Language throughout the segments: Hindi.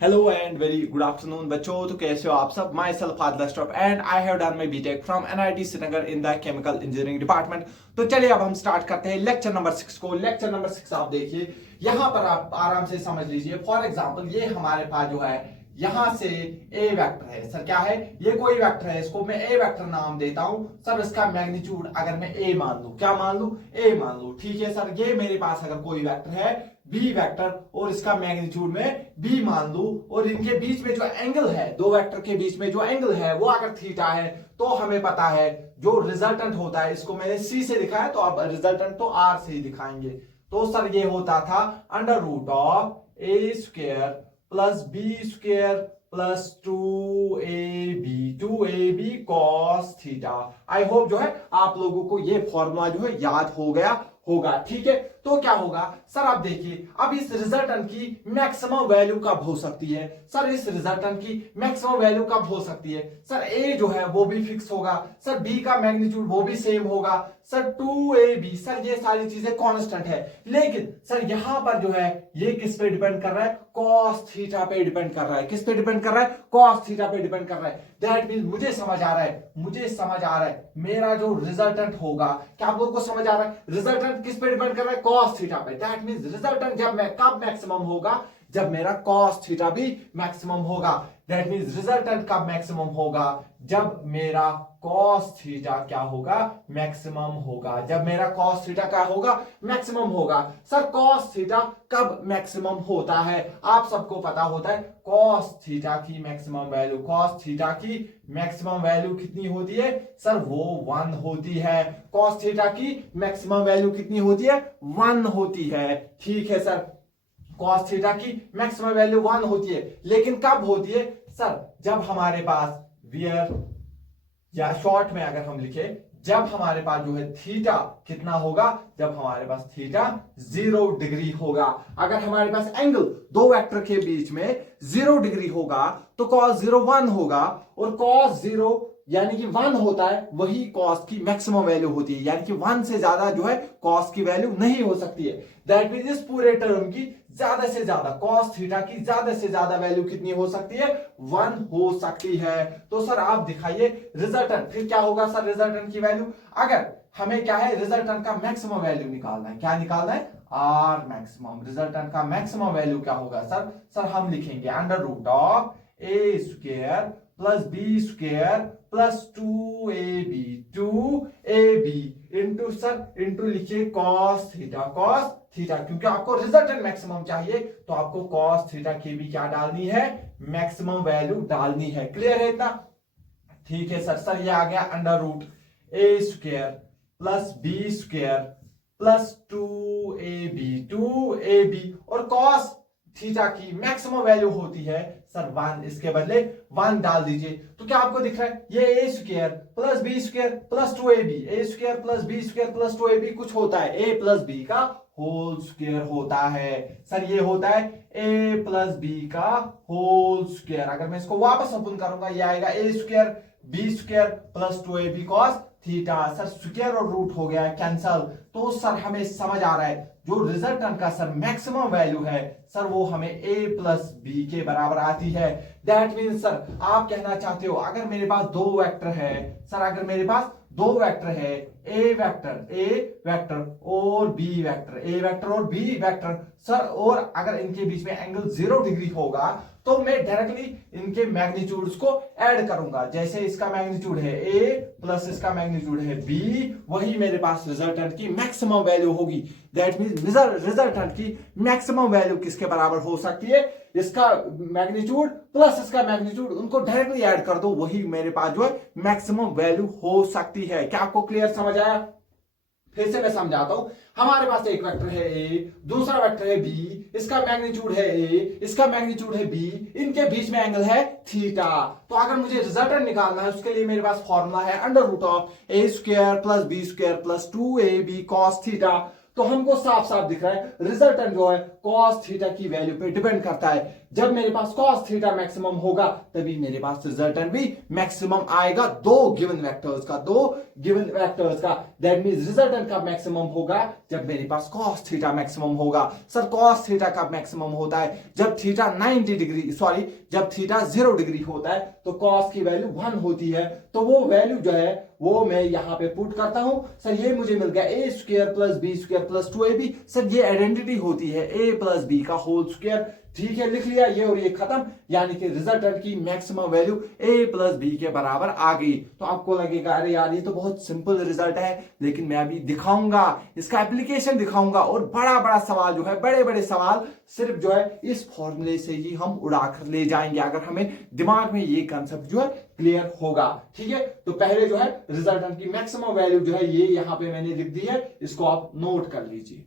Hello and very good afternoon बच्चों। तो कैसे हो आप सब। माई सेल्फ आदिल स्टॉप and I have done my BTech from NIT Srinagar in the chemical engineering department. तो चलिए अब हम स्टार्ट करते हैं लेक्चर नंबर 6 को। लेक्चर नंबर 6 आप देखिए, यहां पर आप आराम से समझ लीजिए। फॉर एग्जाम्पल ये हमारे पास जो है यहां से ए वेक्टर है। सर क्या है, ये कोई वेक्टर है, इसको मैं ए वेक्टर नाम देता हूं। सर इसका मैग्नीट्यूड अगर मैं ए मान लूं, क्या मान लूं, ए मान लूं। ठीक है सर, ये मेरे पास अगर कोई वेक्टर है बी वेक्टर और इसका मैग्नीट्यूड में बी मान लूं, और इनके बीच में जो एंगल है, दो वेक्टर के बीच में जो एंगल है वो अगर थीटा है, तो हमें पता है जो रिजल्टेंट होता है, इसको मैंने सी से लिखा है तो अब रिजल्टेंट तो आर से ही दिखाएंगे। तो सर ये होता था under root of A square plus B square plus 2ab cos theta. I hope जो है आप लोगों को ये फॉर्मूला जो है याद हो गया होगा। ठीक है, तो क्या होगा सर, आप देखिए अब इस रिजल्टेंट की मैक्सिमम वैल्यू कब हो सकती है। सर इस रिजल्टेंट की मैक्सिमम वैल्यू कब हो सकती है। सर ए जो है वो भी फिक्स होगा, सर बी का मैग्नीट्यूड वो भी सेम होगा, सर 2ab, सर ये सारी चीजें कांस्टेंट है। लेकिन सर यहां पर जो है ये किस पे डिपेंड कर रहा है, कॉस थीटा पे डिपेंड कर रहा है। किस पे डिपेंड कर रहा है, कॉस थीटा पे डिपेंड कर रहा है। दैट मींस मुझे समझ आ रहा है, मेरा जो रिजल्टेंट होगा, क्या आप लोगों को समझ आ रहा है, रिजल्टेंट किस पे डिपेंड कर रहा है, कॉस थीटा पे। दैट मींस रिजल्टेंट जब मैं कब मैक्सिमम होगा, जब मेरा कॉस थीटा भी मैक्सिमम होगा। दैट मींस रिजल्टेंट कब मैक्सिमम होगा, जब मेरा कॉस थीटा क्या होगा, मैक्सिमम होगा। जब मेरा कॉस थीटा क्या होगा, मैक्सिमम होगा। सर कॉस थीटा कब मैक्सिमम होता है, आप सबको पता होता है कॉस थीटा की मैक्सिमम वैल्यू, कॉस थीटा की मैक्सिमम वैल्यू कितनी होती है सर, वो 1 होती है। कॉस थीटा की मैक्सिमम वैल्यू कितनी होती है, 1 होती है। ठीक है सर, कॉस थीटा की मैक्सिमम वैल्यू 1 होती है। लेकिन कब होती है सर, जब हमारे पास वियर, या शॉर्ट में अगर हम लिखे, जब हमारे पास जो है थीटा कितना होगा, जब हमारे पास थीटा 0 डिग्री होगा। अगर हमारे पास एंगल दो वेक्टर के बीच में 0 डिग्री होगा तो कॉस 0 1 होगा, और कॉस 0 यानी कि 1 होता है, वही कॉस की मैक्सिमम वैल्यू होती है। यानी कि 1 से ज्यादा जो है कॉस की वैल्यू नहीं हो सकती है। दैट मींस इस पूरे टर्म की ज्यादा से ज्यादा, कॉस थीटा की ज्यादा से ज्यादा वैल्यू कितनी हो सकती है, 1 हो सकती है। तो सर आप दिखाइए रिजल्टेंट, फिर क्या होगा सर, रिजल्टेंट की वैल्यू, अगर हमें क्या है रिजल्टेंट का मैक्सिमम वैल्यू निकालना है, क्या निकालना है, आर मैक्सिमम। रिजल्टेंट का मैक्सिमम वैल्यू क्या होगा सर, हम लिखेंगे under root of A square plus B square plus 2ab into sir into लिखिए कॉस थीटा, क्योंकि आपको रिजल्टेंट मैक्सिमम चाहिए तो आपको कॉस थीटा की भी क्या डालनी है, मैक्सिमम वैल्यू डालनी है। क्लियर है इतना। ठीक है सर ये आ गया under root A square plus B square plus 2ab, और कॉस थीटा की मैक्सिमम वैल्यू होती है सर 1, इसके बदले 1 डाल दीजिए। तो क्या आपको दिख रहा है, ये A square plus B square plus 2ab, A square plus B square plus 2ab कुछ होता है, ए प्लस बी का होल स्क्वायर होता है। सर ये होता है ए प्लस बी का होल स्क्वायर। अगर मैं इसको वापस ओपन करूंगा, ये आएगा A square B square plus 2ab cos theta. Sir square और रूट हो गया कैंसल। तो सर हमें समझ आ रहा है जो रिजल्टेंट का सर मैक्सिमम वैल्यू है सर, वो हमें a प्लस बी के बराबर आती है। दैट मीन्स सर आप कहना चाहते हो अगर मेरे पास दो वेक्टर है, सर अगर मेरे पास दो वेक्टर है, ए वेक्टर और बी वेक्टर, ए वेक्टर और बी वेक्टर सर, और अगर इनके बीच में एंगल 0 डिग्री होगा तो मैं डायरेक्टली इनके मैग्नीट्यूड्स को ऐड करूंगा। जैसे इसका मैग्नीट्यूड है a प्लस इसका मैग्नीट्यूड है b, वही मेरे पास रिजल्टेंट की मैक्सिमम वैल्यू होगी। दैट मींस रिजल्टेंट की मैक्सिमम वैल्यू किसके बराबर हो सकती है, इसका मैग्नीट्यूड प्लस इसका मैग्नीट्यूड, उनको डायरेक्टली ऐड कर दो, वही मेरे पास जो है मैक्सिमम वैल्यू हो सकती है। क्या आपको क्लियर समझ आया। फिर से मैं समझाता हूं, हमारे पास एक वेक्टर है ए, दूसरा वेक्टर है बी, इसका मैग्नीट्यूड है ए, इसका मैग्नीट्यूड है बी, इनके बीच में एंगल है थीटा। तो अगर मुझे रिजल्टेंट निकालना है उसके लिए मेरे पास फॉर्मूला है under root of A square plus B square plus 2ab cos theta. तो हमको साफ साफ दिख रहा है रिजल्टेंट जो है cos थीटा की वैल्यू पे डिपेंड करता है। जब मेरे पास cos थीटा मैक्सिमम होगा तभी मेरे पास रिजल्टेंट भी मैक्सिमम आएगा दो गिवन वेक्टर्स का। दैट मींस रिजल्टेंट का मैक्सिमम होगा जब मेरे पास cos थीटा मैक्सिमम होगा। सर cos थीटा का मैक्सिमम होता है जब थीटा 90 डिग्री जब थीटा 0 डिग्री होता है तो cos की वैल्यू 1 होती है। तो वो वैल्यू जो है वो मैं यहां पे पुट करता हूं। सर ये मुझे मिल गया A square plus B square plus 2ab। Sir ये आइडेंटिटी होती है ए प्लस बी का होल स्क्वायर। ठीक है, लिख लिया ये और ये खत्म, यानी कि रिजल्टेंट की maximum value a plus B के बराबर आ गई। तो आपको लगेगा अरे यार ये तो बहुत सिंपल रिजल्ट है, लेकिन मैं अभी दिखाऊंगा, इसका एप्लीकेशन दिखाऊंगा और बड़ा बड़ा सवाल जो है, बड़े बड़े सवाल सिर्फ जो है इस फॉर्मूले से ही हम उड़ाकर ले जाएंगे अगर हमें दिमाग में ये कंसेप्ट जो है क्लियर होगा। ठीक है, तो पहले जो है रिजल्टेंट की मैक्सिमम वैल्यू जो है ये यहां पे मैंने लिख दी है, इसको आप नोट कर लीजिए।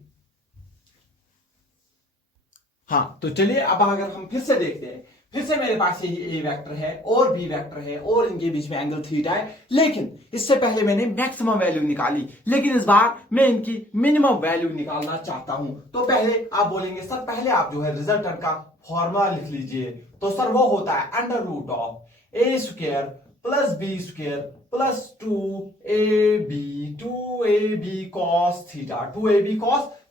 हाँ, तो चलिए अब अगर हम फिर से देखते हैं, फिर से मेरे पास यही ए वेक्टर है और बी वेक्टर है और इनके बीच में एंगल थीटा है, लेकिन इससे पहले मैंने मैक्सिमम वैल्यू निकाली, लेकिन इस बार मैं इनकी मिनिमम वैल्यू निकालना चाहता हूं। तो पहले आप बोलेंगे सर पहले आप जो है रिजल्टेंट का फॉर्मूला लिख लीजिए। तो सर वो होता है under root of A square plus B square plus 2ab cos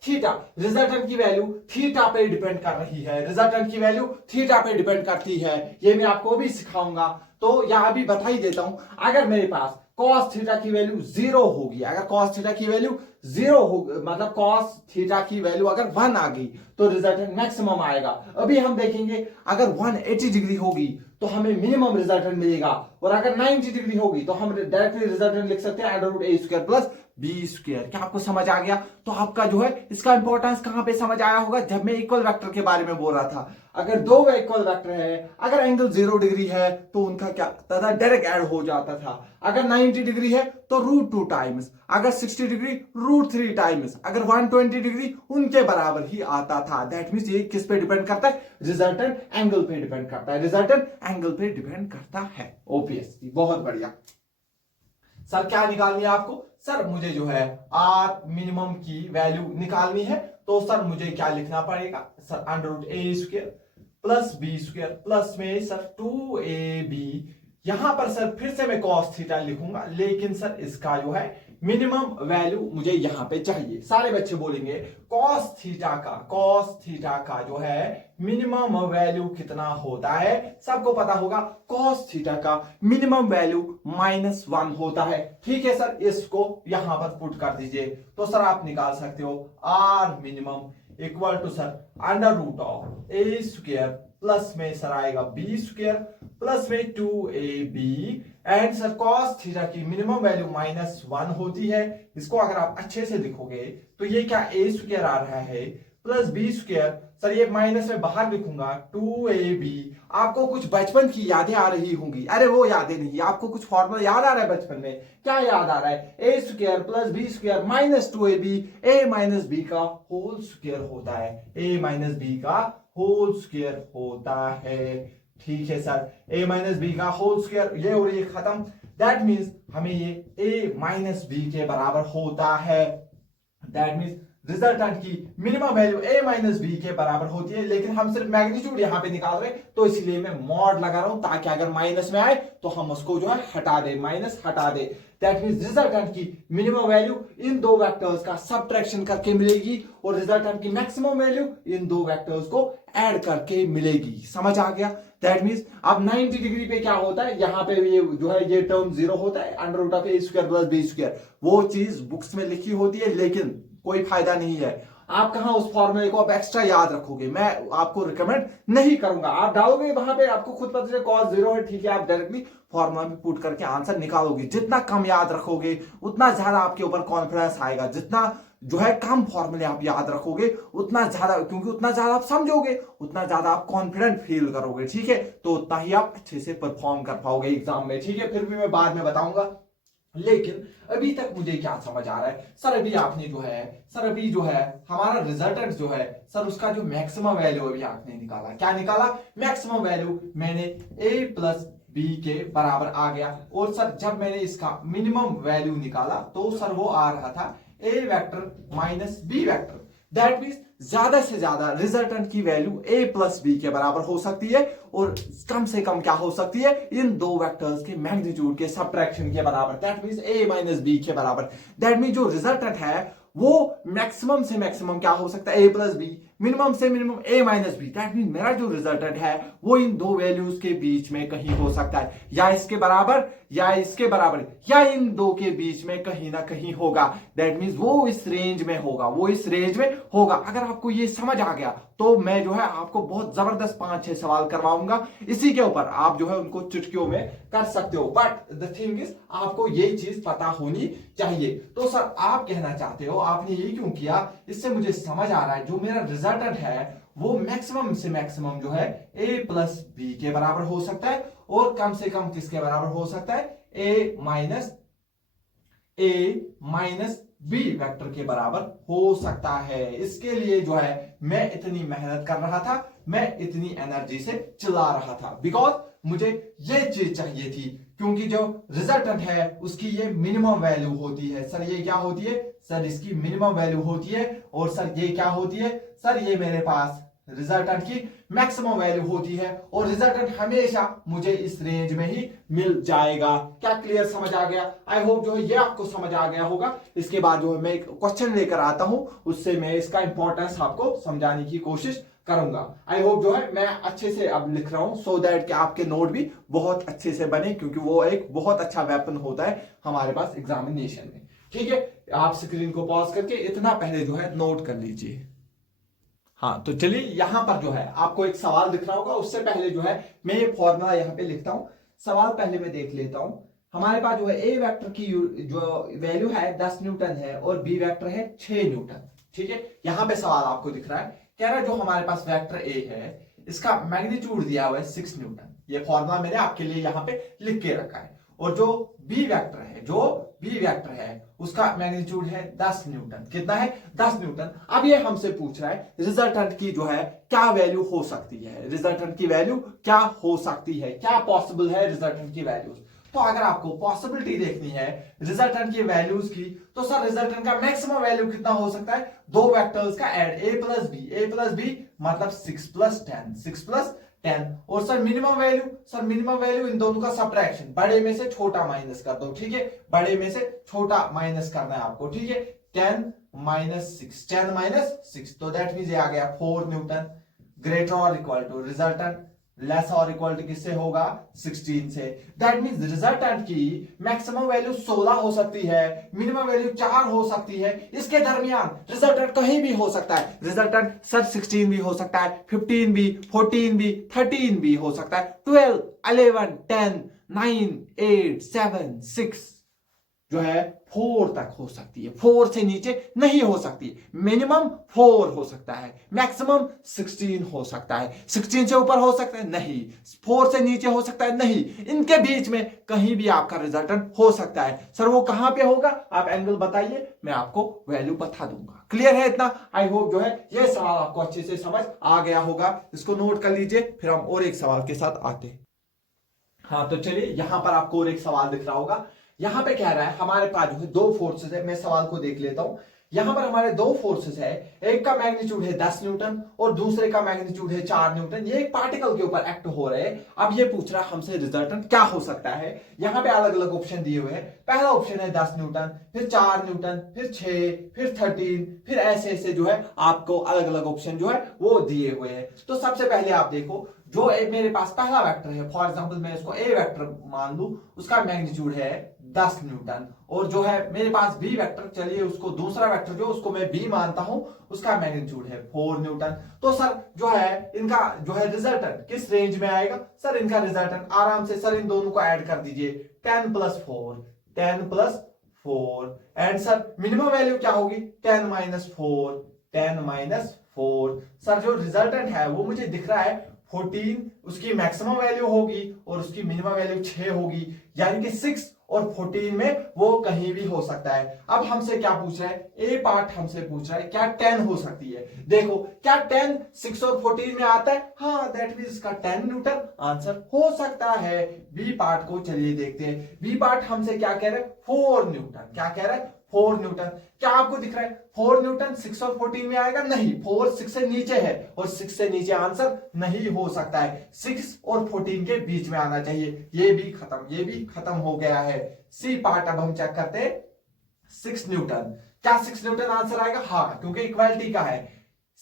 theta. Resultant की वैल्यू थीटा पे डिपेंड कर रही है, रिजल्टेंट की वैल्यू थीटा पे डिपेंड करती है, ये मैं आपको भी सिखाऊंगा। तो यहां भी बता ही देता हूं, अगर मेरे पास cos थीटा की वैल्यू 0 होगी, अगर cos थीटा की वैल्यू 0 हो, मतलब cos थीटा की वैल्यू अगर 1 आ गई तो रिजल्टेंट मैक्सिमम आएगा। अभी हम देखेंगे अगर 180 डिग्री होगी तो हमें मिनिमम रिजल्टेंट मिलेगा, और अगर 90 डिग्री होगी तो हम डायरेक्टली रिजल्टेंट लिख सकते हैं under root A square plus B square. क्या आपको समझ आ गया? तो आपका जो है इसका इंपॉर्टेंस कहां पे समझ आया होगा, जब मैं इक्वल वेक्टर के बारे में बोल रहा था। अगर दो इक्वल वेक्टर है, अगर एंगल 0 डिग्री है तो उनका क्या था, डायरेक्ट ऐड हो जाता था। अगर 90 डिग्री है तो √2 टाइम्स, अगर 60 डिग्री √3 टाइम्स, अगर 120 डिग्री उनके बराबर ही आता था। दैट मींस ये किस पे डिपेंड करता है, रिजल्टेंट एंगल पे डिपेंड करता है, रिजल्टेंट एंगल पे डिपेंड करता है। ओपीएससी, बहुत बढ़िया। सर क्या निकालनी है आपको? सर मुझे जो है आर मिनिमम की वैल्यू निकालनी है, तो सर मुझे क्या लिखना पड़ेगा, sir under root A square plus B square plus में सर 2ab, यहां पर सर फिर से मैं cos थीटा लिखूंगा, लेकिन सर इसका जो है मिनिमम वैल्यू मुझे यहां पे चाहिए। सारे बच्चे बोलेंगे cos थीटा का जो है मिनिमम वैल्यू कितना होता है? सबको पता होगा cos थीटा का मिनिमम वैल्यू -1 होता है। ठीक है सर, इसको यहां पर पुट कर दीजिए। तो सर आप निकाल सकते हो R minimum equal to sir under root of A square plus में सर आएगा बी स्क्वायर प्लस में 2ab, and sir cos theta की मिनिमम वैल्यू -1 होती है। इसको अगर आप अच्छे से लिखोगे तो ये क्या a स्क्वायर आ रहा है प्लस बी स्क्वायर, सर ये माइनस में बाहर लिखूंगा 2ab। आपको कुछ बचपन की यादें आ रही होंगी, अरे वो यादें नहीं, आपको कुछ फॉर्मूला याद आ रहा है बचपन में। क्या याद आ रहा है? a square plus B square minus 2ab, a minus B का होल स्क्वायर होता है, a माइनस बी का होल स्क्वायर होता है। ठीक है सर, a माइनस बी का होल स्क्वायर, ये और ये खत्म। दैट मीन्स हमें ये a माइनस बी के बराबर होता है। दैट मीन्स रिजल्टेंट की minimum value a minus B के बराबर होती है, लेकिन हम सिर्फ मैग्नीट्यूड यहां पे निकाल रहे हैं, तो इसलिए मैं मॉड लगा रहा हूं, ताकि अगर माइनस में आए तो हम उसको जो है हटा दे, माइनस हटा दे। दैट मींस रिजल्टेंट की मिनिमम वैल्यू इन दो वेक्टर्स का सबट्रैक्शन करके मिलेगी, और रिजल्टेंट की मैक्सिमम वैल्यू इन दो वेक्टर्स को ऐड करके मिलेगी। समझ आ गया? दैट मींस अब 90 डिग्री पे क्या होता है, यहां पे ये जो है ये टर्म 0 होता है, under root of A square plus B square. वो चीज बुक्स में लिखी होती है, लेकिन कोई फायदा नहीं है। आप कहां उस फॉर्मूले को आप एक्स्ट्रा याद रखोगे, मैं आपको रिकमेंड नहीं करूंगा। आप डालोगे वहां पे, आपको खुद पता चले cos 0 है, ठीक है, आप डायरेक्टली फॉर्मूला में पुट करके आंसर निकालोगे। जितना कम याद रखोगे उतना ज्यादा आपके ऊपर कॉन्फिडेंस आएगा, जितना जो है कम फॉर्मूले आप याद रखोगे उतना ज्यादा, क्योंकि उतना ज्यादा आप समझोगे उतना ज्यादा आप कॉन्फिडेंट फील करोगे। ठीक है, तो उतना ही आप अच्छे से परफॉर्म कर पाओगे एग्जाम में। ठीक है, फिर भी मैं बाद में बताऊंगा, लेकिन अभी तक मुझे क्या समझ आ रहा है, सर अभी आपने जो है, सर अभी जो है हमारा रिजल्टेंट जो है, सर उसका जो मैक्सिमम वैल्यू अभी आपने निकाला, क्या निकाला? मैक्सिमम वैल्यू मैंने a प्लस बी के बराबर आ गया, और सर जब मैंने इसका मिनिमम वैल्यू निकाला तो सर वो आ रहा था A vector minus B vector. That means ज्यादा से ज्यादा रिजल्टेंट की वैल्यू ए प्लस बी के बराबर हो सकती है और कम से कम क्या हो सकती है, इन दो वेक्टर्स के मैग्नीट्यूड के सबट्रैक्शन के बराबर। That means A minus B के बराबर। दैट मीन्स जो रिजल्टेंट है वो मैक्सिमम से मैक्सिमम क्या हो सकता है, ए प्लस बी, मिनिमम से minimum A minus B. That mean मेरा जो रिजल्टेंट है वो इन दो वैल्यूज के बीच में कहीं हो सकता है, या इसके बराबर या इसके बराबर, या इन दो के बीच में कहीं ना कहीं होगा। दैट मीन्स वो इस रेंज में होगा, वो इस रेंज में होगा। अगर आपको ये समझ आ गया तो मैं जो है आपको बहुत जबरदस्त 5-6 सवाल करवाऊंगा, इसी के ऊपर आप जो है उनको चुटकियों में कर सकते हो। बट द थिंग इज आपको ये चीज पता होनी चाहिए। तो सर आप कहना चाहते हो आपने ये क्यों किया, इससे मुझे समझ आ रहा है जो मेरा रिजल्टेंट है वो मैक्सिमम से मैक्सिमम जो है ए प्लस बी के बराबर हो सकता है और कम से कम किसके बराबर हो सकता है, ए माइनस बी वेक्टर के बराबर हो सकता है। इसके लिए जो है मैं इतनी मेहनत कर रहा था, मैं इतनी एनर्जी से चला रहा था, बिकॉज मुझे ये चीज चाहिए थी। क्योंकि जो रिजल्टेंट है उसकी ये मिनिमम वैल्यू होती है। सर ये क्या होती है, सर इसकी मिनिमम वैल्यू होती है। और सर ये क्या होती है, सर ये मेरे पास रिजल्टेंट की मैक्सिमम वैल्यू होती है और रिजल्टेंट हमेशा मुझे इस रेंज में ही मिल जाएगा। क्या क्लियर समझ आ गया? आई होप जो है ये आपको समझ आ गया होगा। इसके बाद जो है मैं एक क्वेश्चन लेकर आता हूं, उससे मैं इसका इंपॉर्टेंस आपको समझाने की कोशिश करूंगा। आई होप जो है मैं अच्छे से अब लिख रहा हूं सो दैट कि आपके नोट भी बहुत अच्छे से बने, क्योंकि वो एक बहुत अच्छा वेपन होता है हमारे पास एग्जामिनेशन में। ठीक है, आप स्क्रीन को पॉज करके इतना पहले जो है नोट कर लीजिए। हाँ तो चलिए यहाँ पर जो है आपको एक सवाल दिख रहा होगा, उससे पहले जो है मैं ये फॉर्मूला यहाँ पे लिखता हूँ। सवाल पहले मैं देख लेता हूँ। हमारे पास जो है ए वेक्टर की जो वैल्यू है 10 न्यूटन है और बी वेक्टर है 6 न्यूटन। ठीक है, यहाँ पे सवाल आपको दिख रहा है, कह रहा है जो हमारे पास वेक्टर ए है इसका मैग्नीट्यूड दिया हुआ है 6 न्यूटन। ये फॉर्मूला मैंने आपके लिए यहाँ पे लिख के रखा है। और जो बी वेक्टर है उसका मैग्नीट्यूड है 10 न्यूटन। कितना है, 10 न्यूटन। अब ये हमसे पूछ रहा है रिजल्टेंट की जो है क्या वैल्यू हो सकती है, रिजल्टेंट की वैल्यू क्या हो सकती है, क्या पॉसिबल है रिजल्टेंट की वैल्यूज। तो अगर आपको पॉसिबिलिटी देखनी है रिजल्टेंट की वैल्यूज की, तो सर रिजल्टेंट का मैक्सिमम वैल्यू कितना हो सकता है, दो वेक्टर्स का ऐड, ए प्लस बी मतलब 6 प्लस 10। और सर मिनिमम वैल्यू इन दोनों का सबट्रैक्शन, बड़े में से छोटा माइनस कर दो। ठीक है, बड़े में से छोटा माइनस करना है आपको। ठीक है, 10 माइनस 6 तो दैट मींस ये आ गया 4 न्यूटन। ग्रेटर और इक्वल टू रिजल्टेंट लेस और इक्वल टू किससे होगा, 16 से। दैट मींस रिजल्टेंट की मैक्सिमम वैल्यू 16 हो सकती है, मिनिमम वैल्यू 4 हो सकती है। इसके दरमियान रिजल्टेंट कहीं भी हो सकता है। रिजल्टेंट सर 16 भी हो सकता है, 15 भी, 14 भी, 13 भी हो सकता है, 12, 11, 10, 9, 8, 7, 6 जो है 4 तक हो सकती है। 4 से नीचे नहीं हो सकती। मिनिमम 4 हो सकता है, मैक्सिमम 16 हो सकता है। 16 से ऊपर हो सकता है नहीं, 4 से नीचे हो सकता है नहीं, इनके बीच में कहीं भी आपका रिजल्टेंट हो सकता है। सर वो कहां पे होगा, आप एंगल बताइए, मैं आपको वैल्यू बता दूंगा। क्लियर है इतना? आई होप जो है ये सवाल आपको अच्छे से समझ आ गया होगा। इसको नोट कर लीजिए, फिर हम और एक सवाल के साथ आते हैं। हाँ तो चलिए यहां पर आपको और एक सवाल दिख रहा होगा। यहां पे कह रहा है हमारे पास जो है दो फोर्सेस है। मैं सवाल को देख लेता हूं। यहां पर हमारे दो फोर्सेस है, एक का मैग्नीट्यूड है 10 न्यूटन और दूसरे का मैग्नीट्यूड है 4 न्यूटन। ये एक पार्टिकल के ऊपर एक्ट हो रहे हैं। अब ये पूछ रहा है हमसे रिजल्टेंट क्या हो सकता है। यहां पे अलग अलग ऑप्शन दिए हुए हैं। पहला ऑप्शन है 10 न्यूटन, फिर 4 न्यूटन, फिर 6, फिर 13, फिर ऐसे ऐसे जो है आपको अलग अलग ऑप्शन जो है वो दिए हुए हैं। तो सबसे पहले आप देखो, जो मेरे पास पहला वेक्टर है, फॉर एग्जांपल मैं इसको ए वेक्टर मान लूं, उसका मैग्नीट्यूड है 10 न्यूटन। और जो है मेरे पास बी वेक्टर, चलिए उसको दूसरा वेक्टर जो उसको मैं बी मानता हूं, उसका मैग्नीट्यूड है 4 न्यूटन। तो सर जो है इनका जो है रिजल्टेंट किस रेंज में आएगा, सर इनका रिजल्टेंट आराम से सर इन दोनों को ऐड कर दीजिए, 10 plus 4 and sir minimum value क्या होगी, 10 माइनस 4। सर जो रिजल्टेंट है वो मुझे दिख रहा है 14, उसकी मैक्सिमम वैल्यू होगी और उसकी मिनिमम वैल्यू 6 होगी, यानी कि 6 और 14 में वो कहीं भी हो सकता है। अब हमसे क्या पूछ रहा है, ए पार्ट हमसे पूछ रहा है क्या 10 हो सकती है। देखो क्या 10 6 और 14 में आता है, हाँ दैट मींस इसका 10 न्यूटन आंसर हो सकता है। बी पार्ट को चलिए देखते हैं। बी पार्ट हमसे क्या कह रहा है, 4 न्यूटन। क्या कह रहा है, 4 न्यूटन। क्या आपको दिख रहा है 4 न्यूटन 6 और 14 में आएगा? नहीं, 4 6 से नीचे है और 6 से नीचे आंसर नहीं हो सकता है, 6 और 14 के बीच में आना चाहिए। ये भी खत्म हो गया है। सी पार्ट अब हम चेक करते हैं। 6 न्यूटन, क्या 6 न्यूटन आंसर आएगा? हाँ, क्योंकि इक्वालिटी का है।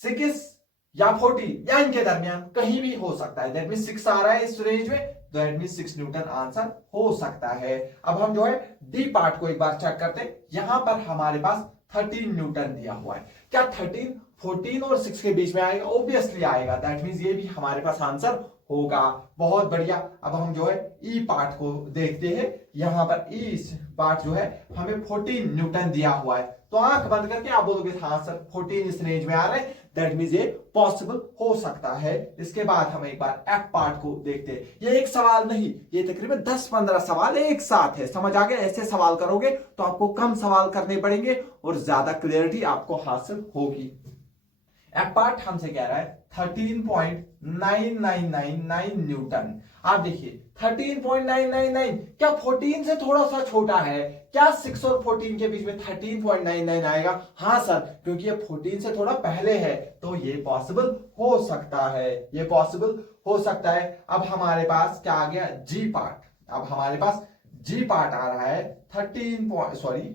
6 या 40 या इनके दरमियान कहीं भी हो सकता है। दैट मीन 6 आ रहा है इस रेंज में, तो दैट मीन 6 न्यूटन आंसर हो सकता है। अब हम जो है डी पार्ट को एक बार चेक करते हैं। यहां पर हमारे पास 13 न्यूटन दिया हुआ है। क्या 13 14 और 6 के बीच में आएगा? ऑब्वियसली आएगा। दैट मीन ये भी हमारे पास आंसर होगा। बहुत बढ़िया। अब हम जो है ई पार्ट को देखते हैं। यहां पर ई पार्ट जो है हमें 14 न्यूटन दिया हुआ है, तो आंख बंद करके आप बोलोगे हाँ सर 14 इस रेंज में आ रहे हैं, दैट मींस ये पॉसिबल हो सकता है। इसके बाद हम एक बार एफ पार्ट को देखते हैं। ये एक सवाल नहीं, ये तकरीबन 10-15 सवाल एक साथ है। समझ आ गया? ऐसे सवाल करोगे तो आपको कम सवाल करने पड़ेंगे और ज्यादा क्लियरिटी आपको हासिल होगी। एफ पार्ट हमसे कह रहा है 13.9999 न्यूटन। आप देखिए 13.999, क्या 14 से थोड़ा सा छोटा है? क्या 6 और 14 के बीच में 13.99 आएगा? हाँ सर, क्योंकि ये 14 से थोड़ा पहले है, तो ये पॉसिबल हो सकता है, ये पॉसिबल हो सकता है। अब हमारे पास क्या आ गया? जी पार्ट। अब हमारे पास जी पार्ट आ रहा है 14.001।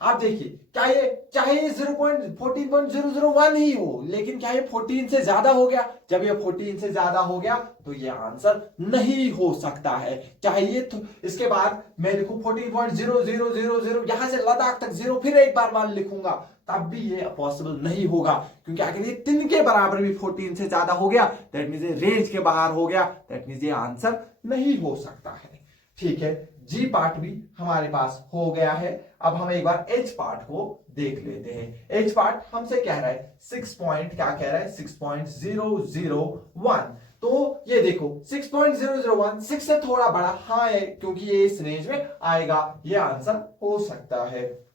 आप देखिए, क्या ये चाहे ये 14.001 ही हो, लेकिन क्या ये 14 से ज्यादा हो गया? जब ये 14 से ज्यादा हो गया तो ये आंसर नहीं हो सकता है। चाहे ये इसके बाद मैं लिखूं 14.0000, यहां से लद्दाख तक 0 फिर एक बार मान लिखूंगा, तब भी ये पॉसिबल नहीं होगा, क्योंकि अगर ये 3 के बराबर भी 14 से ज्यादा हो गया, दैट मींस ये रेंज के बाहर हो गया, दैट मींस ये आंसर नहीं हो सकता है। ठीक है, जी पार्ट भी हमारे पास हो गया है। अब हम एक बार एच पार्ट को देख लेते हैं। एच पार्ट हमसे कह रहा है 6.001। तो ये देखो 6.001 6 से थोड़ा बड़ा हाँ है, क्योंकि ये इस रेंज में आएगा, ये आंसर हो सकता है।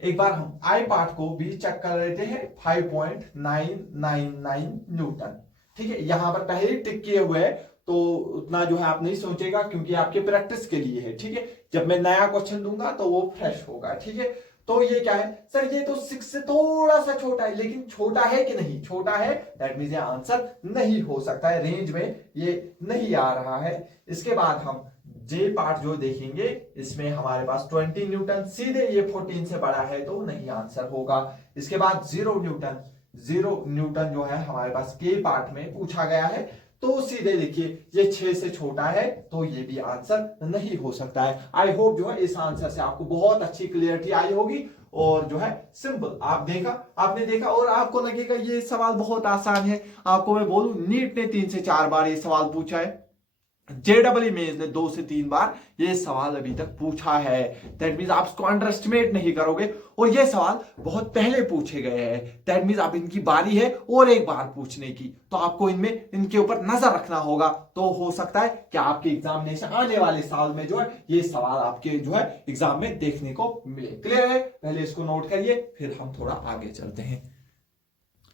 एक बार हम आई पार्ट को भी चेक कर लेते हैं। 5.999 न्यूटन। ठीक है, यहां पर पहले ही टिक किए हुए है, तो उतना जो है आप नहीं सोचेगा, क्योंकि आपके प्रैक्टिस के लिए है। ठीक है, जब मैं नया क्वेश्चन दूंगा तो वो फ्रेश होगा। ठीक है, तो ये क्या है सर? ये तो 6 से थोड़ा सा छोटा है, लेकिन छोटा है कि नहीं? छोटा है, दैट मींस ये आंसर नहीं हो सकता है, रेंज में ये नहीं आ रहा है। इसके बाद हम जे पार्ट जो देखेंगे, इसमें हमारे पास 20 न्यूटन, सीधे ये 14 से बड़ा है तो नहीं आंसर होगा। इसके बाद 0 न्यूटन जो है हमारे पास के पार्ट में पूछा गया है, तो सीधे देखिए ये 6 से छोटा है, तो ये भी आंसर नहीं हो सकता है। आई होप जो है इस आंसर से आपको बहुत अच्छी क्लियरिटी आई होगी, और जो है सिंपल आपने देखा और आपको लगेगा ये सवाल बहुत आसान है। आपको मैं बोलूं, नीट ने 3 से 4 बार ये सवाल पूछा है, जेडबल मेंस ने 2 से 3 बार ये सवाल अभी तक पूछा है। दैट मींस आप इसको अंडर एस्टिमेट नहीं करोगे, और ये सवाल बहुत पहले पूछे गए हैं। दैट मींस अब इनकी बारी है और एक बार पूछने की, तो आपको इनके ऊपर नजर रखना होगा। तो हो सकता है कि आपके एग्जामिनेशन आने वाले साल में जो है ये सवाल आपके जो है एग्जाम में देखने को मिले। क्लियर है? पहले इसको नोट करिए, फिर हम थोड़ा आगे चलते हैं।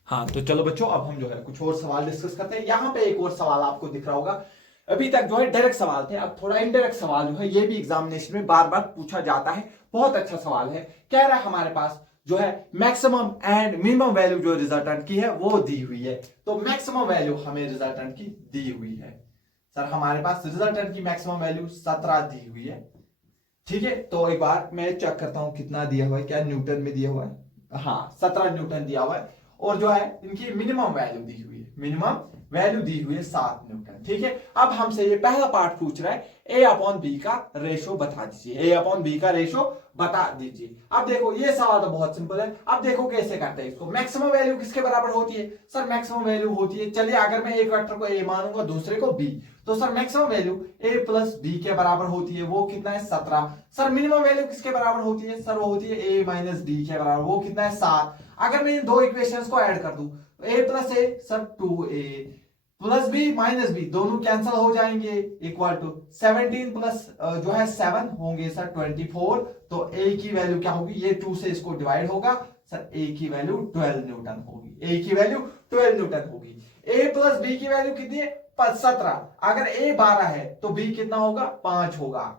हाँ, तो चलो बच्चों, अब हम जो है कुछ और सवाल डिस्कस करते हैं। यहां पे एक और सवाल आपको दिख रहा होगा। अभी तक जो है डायरेक्ट सवाल थे, अब थोड़ा इनडायरेक्ट सवाल जो है ये भी एग्जामिनेशन में बार बार पूछा जाता है। बहुत अच्छा सवाल है। कह रहा है हमारे पास जो है मैक्सिमम एंड मिनिमम वैल्यू जो रिजल्टेंट की है वो दी हुई है। तो मैक्सिमम वैल्यू हमें रिजल्टेंट की दी हुई है। सर हमारे पास रिजल्टेंट की मैक्सिमम वैल्यू 17 दी हुई है। ठीक है, तो एक बार मैं चेक करता हूं कितना दिया हुआ है, क्या न्यूटन में दिया हुआ है? हाँ, 17 न्यूटन दिया हुआ है, और जो है इनकी मिनिमम वैल्यू दी हुई है, मिनिमम वैल्यू दी हुई है 7 न्यूटन। ठीक है, अब हमसे ये पहला पार्ट पूछ रहा है ए अपॉन बी का रेशो बता दीजिए, ए अपॉन बी का रेशो बता दीजिए। अब देखो ये सवाल तो बहुत सिंपल है। अब देखो कैसे करते हैं इसको। मैक्सिमम वैल्यू किसके बराबर होती है? सर मैक्सिमम वैल्यू होती है, चलिए अगर मैं एक वेक्टर को ए मानूंगा दूसरे को बी, तो सर मैक्सिमम वैल्यू ए प्लस बी के बराबर होती है, वो कितना है? 17। सर मिनिमम वैल्यू किसके बराबर होती है? सर वो होती है ए माइनस डी के बराबर, वो कितना है? 7। अगर मैं इन दो इक्वेशंस को ऐड कर दूं, A plus A sir 2a plus B minus B, दोनों कैंसिल हो जाएंगे, इक्वल टू 17 प्लस जो है 7 होंगे सर 24। तो a की वैल्यू क्या होगी? ये 2 से इसको डिवाइड होगा सर, a की वैल्यू 12 न्यूटन होगी, a की वैल्यू 12 न्यूटन होगी। a प्लस बी की वैल्यू कितनी है? 17। अगर ए 12 है तो बी कितना होगा, 5 होगा।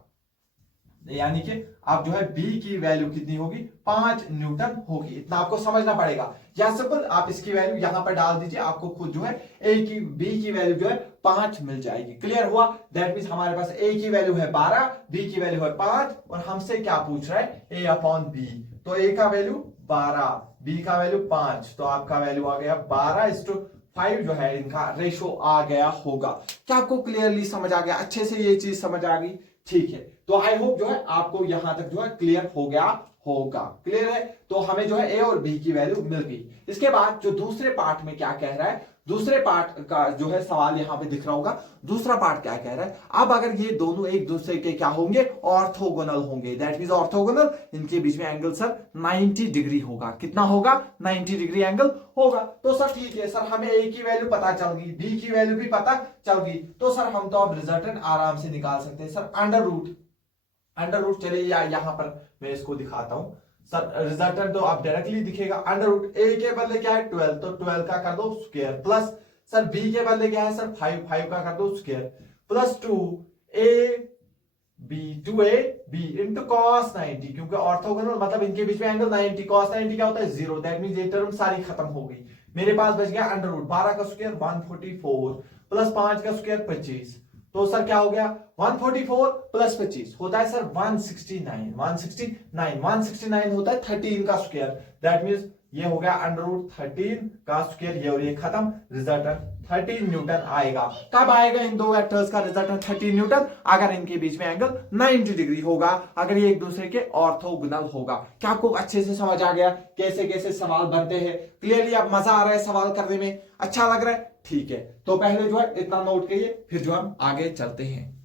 यानी कि आप जो है बी की वैल्यू कितनी होगी, 5 न्यूटन होगी। इतना आपको समझना पड़ेगा। या सिंपल आप इसकी वैल्यू यहां पर डाल दीजिए, आपको खुद जो है बी की वैल्यू जो है 5 मिल जाएगी। क्लियर हुआ? दैट मीन हमारे पास ए की वैल्यू है 12, बी की वैल्यू है 5 और हमसे क्या पूछ रहा है, ए अपॉन बी। तो ए का वैल्यू 12, बी का वैल्यू 5, तो आपका वैल्यू आ गया 12:5 जो है इनका रेशो आ गया होगा। क्या आपको क्लियरली समझ आ गया? अच्छे से ये चीज समझ आ गई? ठीक है, तो आई होप जो है आपको यहां तक जो है क्लियर हो गया होगा। क्लियर है? तो हमें जो है ए और बी की वैल्यू मिल गई। इसके बाद जो दूसरे पार्ट में क्या कह रहा है, दूसरे पार्ट का जो है सवाल यहां पे दिख रहा होगा। दूसरा पार्ट क्या कह रहा है, अब अगर ये दोनों एक दूसरे के क्या होंगे, ऑर्थोगोनल होंगे। दैट मींस ऑर्थोगोनल, इनके बीच में एंगल सर 90 डिग्री होगा। कितना होगा, 90 डिग्री एंगल होगा। तो सर ठीक है सर, हमें ए की वैल्यू पता चल गई, बी की वैल्यू भी पता चल गई, तो सर हम तो अब रिजल्टेंट आराम से निकाल सकते हैं। सर अंडर रूट चलिए यहां पर मैं इसको दिखाता हूं। सर रिजल्टेंट तो आप डायरेक्टली दिखेगा, अंडर रूट ए के बदले क्या है 12, तो 12 का कर दो स्क्वायर, प्लस सर बी के बदले क्या है सर 5 का कर दो square, plus 2 A B 2a B into cos 90, क्योंकि ऑर्थोगोनल मतलब इनके बीच में एंगल 90, कॉस 90 क्या होता है 0। दैट मींस ये टर्म सारी खत्म हो गई। मेरे पास बच गया अंडर रूट 12 का स्क्वायर 144 प्लस 5 का स्क्वायर 25। तो सर क्या हो गया, 144 प्लस 25 होता है सर 169 होता है 13 का स्क्वायर। दैट मींस ये हो गया अंडर रूट 13 का स्क्वायर, ये और ये खत्म, रिजल्टेंट 13 न्यूटन आएगा। कब आएगा इन दो वेक्टर्स का रिजल्टेंट 13 न्यूटन, अगर इनके बीच में एंगल 90 डिग्री होगा, अगर ये एक दूसरे के ऑर्थोगोनल होगा। क्या आपको अच्छे से समझ आ गया कैसे कैसे सवाल बनते हैं? क्लियरली अब मजा आ रहा है सवाल करने में, अच्छा लग रहा है? ठीक है, तो पहले जो है इतना नोट करिए, फिर जो हम आगे चलते हैं।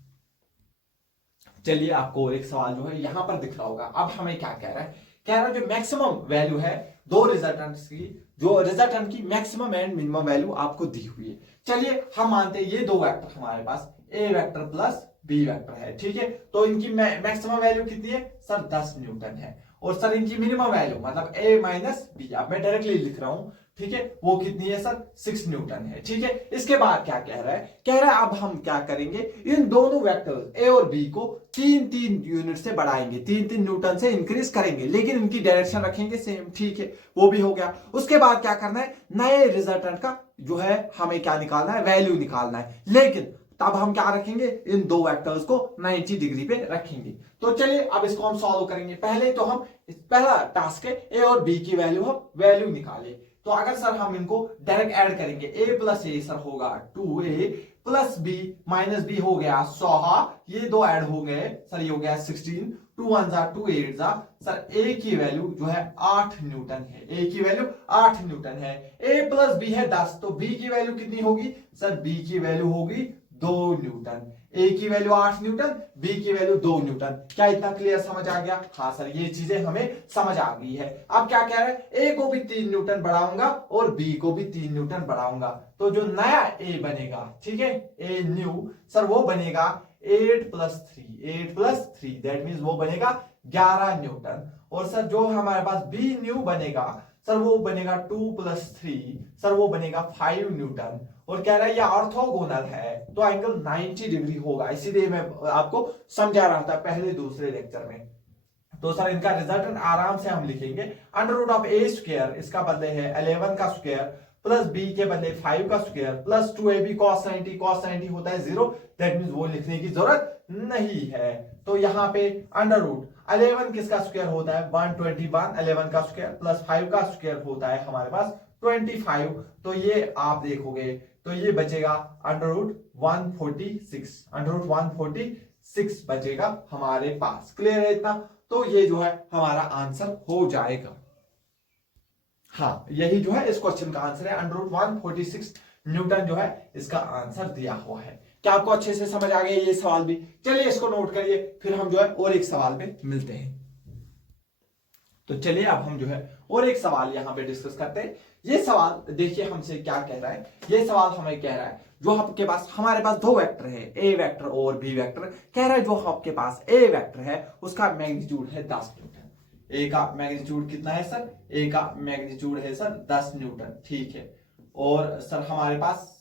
चलिए आपको एक सवाल जो है यहां पर दिख रहा होगा। अब हमें क्या कह रहा है, कह रहा है जो मैक्सिमम वैल्यू है दो रिजल्टेंट्स की, जो रिजल्टेंट की मैक्सिमम एंड मिनिमम वैल्यू आपको दी हुई है। चलिए हम मानते हैं ये दो वेक्टर हमारे पास ए वेक्टर प्लस बी वेक्टर है, ठीक है। तो इनकी मैक्सिमम वैल्यू कितनी है सर 10 न्यूटन है, और सर इनकी मिनिमम वैल्यू मतलब ए माइनस बी, अब मैं डायरेक्टली लिख रहा हूं, ठीक है, वो कितनी है सर 6 न्यूटन है, ठीक है। इसके बाद क्या कह रहा है, कह रहा है अब हम क्या करेंगे, इन दोनों वेक्टर्स ए और बी को 3-3 यूनिट से बढ़ाएंगे, 3-3 न्यूटन से इंक्रीज करेंगे, लेकिन इनकी डायरेक्शन रखेंगे सेम, ठीक है, वो भी हो गया। उसके बाद क्या करना है, नए रिजल्टेंट का जो है हमें क्या निकालना है, वैल्यू निकालना है, लेकिन तब हम क्या रखेंगे, इन दो वेक्टर्स को 90 डिग्री पे रखेंगे। तो चलिए अब इसको हम सॉल्व करेंगे। पहले तो हम पहला टास्क है ए और बी की वैल्यू निकाले। तो अगर सर हम इनको डायरेक्ट ऐड करेंगे, a प्लस ए सर होगा 2a plus B minus B हो गया 16, ये दो ऐड हो गए सर, ये हो गया 16, 2 1 जा 2 8 जा सर, a की वैल्यू जो है 8 न्यूटन है, a की वैल्यू 8 न्यूटन है। a प्लस बी है 10, तो b की वैल्यू कितनी होगी सर, b की वैल्यू होगी 2 न्यूटन। a की वैल्यू 8 न्यूटन, b की वैल्यू 2 न्यूटन। क्या इतना क्लियर समझ आ गया? हाँ सर, ये चीजें हमें समझ आ गई है। अब क्या कह रहे हैं, a को भी 3 न्यूटन बढ़ाऊंगा और b को भी 3 न्यूटन बढ़ाऊंगा, तो जो नया a बनेगा, ठीक है, a न्यू सर वो बनेगा 8 प्लस 3 दैट मींस वो बनेगा 11 न्यूटन। और सर जो हमारे पास b न्यू बनेगा सर, वो बनेगा 2 प्लस 3 सर, वो बनेगा 5 न्यूटन। और कह रहा है ये ऑर्थोगोनल है, तो एंगल 90 डिग्री होगा, इसीलिए मैं आपको समझा रहा था पहले दूसरे लेक्चर में। तो सर इनका रिजल्टेंट आराम से हम लिखेंगे, under root of A square, इसका बदले है 11 का स्क्वायर, प्लस बी के बदले 5 का स्क्वायर, प्लस 2ab cos 90 होता है 0, दैट मींस वो लिखने की जरूरत नहीं है। तो यहाँ पे अंडर रूट 11 किसका स्क्वायर होता है 121, 11 का स्क्वायर प्लस 5 का स्क्वायर होता है हमारे पास 25, तो ये आप देखोगे तो ये बचेगा अंडर रूट 146 बचेगा हमारे पास। क्लियर है इतना? तो ये जो है हमारा आंसर हो जाएगा। हाँ, यही जो है इस क्वेश्चन का आंसर है, अंडर रूट 146 न्यूटन जो है इसका आंसर दिया हुआ है। क्या आपको अच्छे से समझ आ गया ये सवाल भी? चलिए इसको नोट करिए, फिर हम जो है और एक सवाल पे मिलते हैं। तो चलिए अब हम जो है और एक सवाल यहां पे डिस्कस करते हैं। ये सवाल देखिए हमसे क्या कह रहा है, ये सवाल हमें कह रहा है जो आपके पास हमारे पास दो वेक्टर है, ए वेक्टर और बी वेक्टर, कह रहा है जो आपके पास ए वेक्टर है उसका मैग्नीट्यूड है 10 न्यूटन। ए का मैग्नीट्यूड कितना है सर, ए का मैग्नीट्यूड है सर 10 न्यूटन, ठीक है। और सर हमारे पास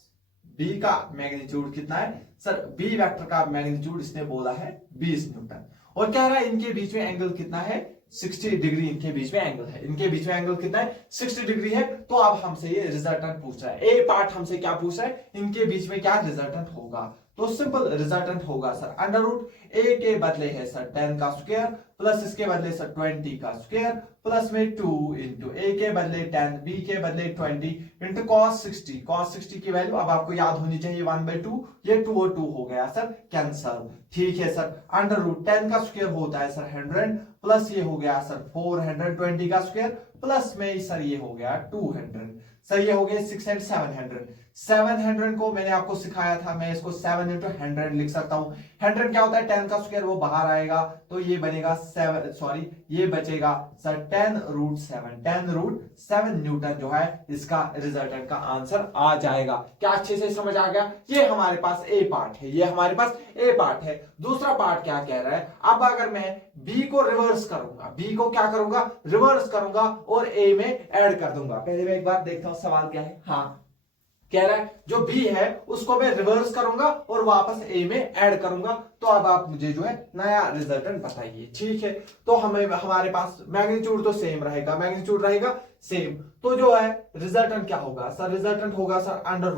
बी का मैग्नीट्यूड कितना है सर, बी वेक्टर का मैग्नीट्यूड इसने बोला है 20 न्यूटन, और कह रहा है इनके बीच में एंगल कितना है 60 डिग्री, इनके बीच में एंगल है, इनके बीच में एंगल कितना है 60 डिग्री है। तो अब हमसे ये रिजल्टेंट पूछ रहा है, ए पार्ट हमसे क्या पूछ रहा है, इनके बीच में क्या रिजल्टेंट होगा। तो सिंपल रिजल्टेंट होगा सर अंडर रूट ए के बदले है सर 10 का स्क्वायर प्लस इसके बदले सर 20 का स्क्वायर प्लस में 2 इंटू ए के बदले 10 बी के बदले 20 इंटू cos 60, cos 60 की वैल्यू अब आपको याद होनी चाहिए 1/2, ये 2 और 2 हो गया सर कैंसल। ठीक है सर, अंडर रूट 10 का स्क्वायर होता है सर 100 प्लस ये हो गया सर 420 का स्क्वायर प्लस में सर ये हो गया 200, सर ये हो गया 6 एंड 700। 700 को मैंने आपको सिखाया था, मैं इसको 7 इंटू 100 लिख सकता हूं। 100 क्या होता है 10 का स्क्वायर, वो बाहर आएगा तो ये बनेगा 7, सॉरी ये बचेगा सर 10 रूट 7, 10 रूट 7 न्यूटन जो है इसका रिजल्टेंट का आंसर आ जाएगा। क्या अच्छे से समझ आ गया? ये हमारे पास ए पार्ट है, ये हमारे पास ए पार्ट है। दूसरा पार्ट क्या कह रहा है, अब अगर मैं बी को रिवर्स करूंगा, बी को क्या करूंगा रिवर्स करूंगा और ए में ऐड कर दूंगा। पहले मैं एक बार देखता हूं सवाल क्या है। हाँ, कह रहा है जो बी है उसको मैं रिवर्स करूंगा और वापस ए में ऐड करूंगा। तो अब आप मुझे जो है नया रिजल्टेंट बताइए। ठीक है, तो हमें हमारे पास मैग्नीट्यूड तो सेम रहेगा, मैग्नीट्यूड रहेगा सेम, तो जो है रिजल्टेंट क्या होगा सर, रिजल्टेंट होगा sir under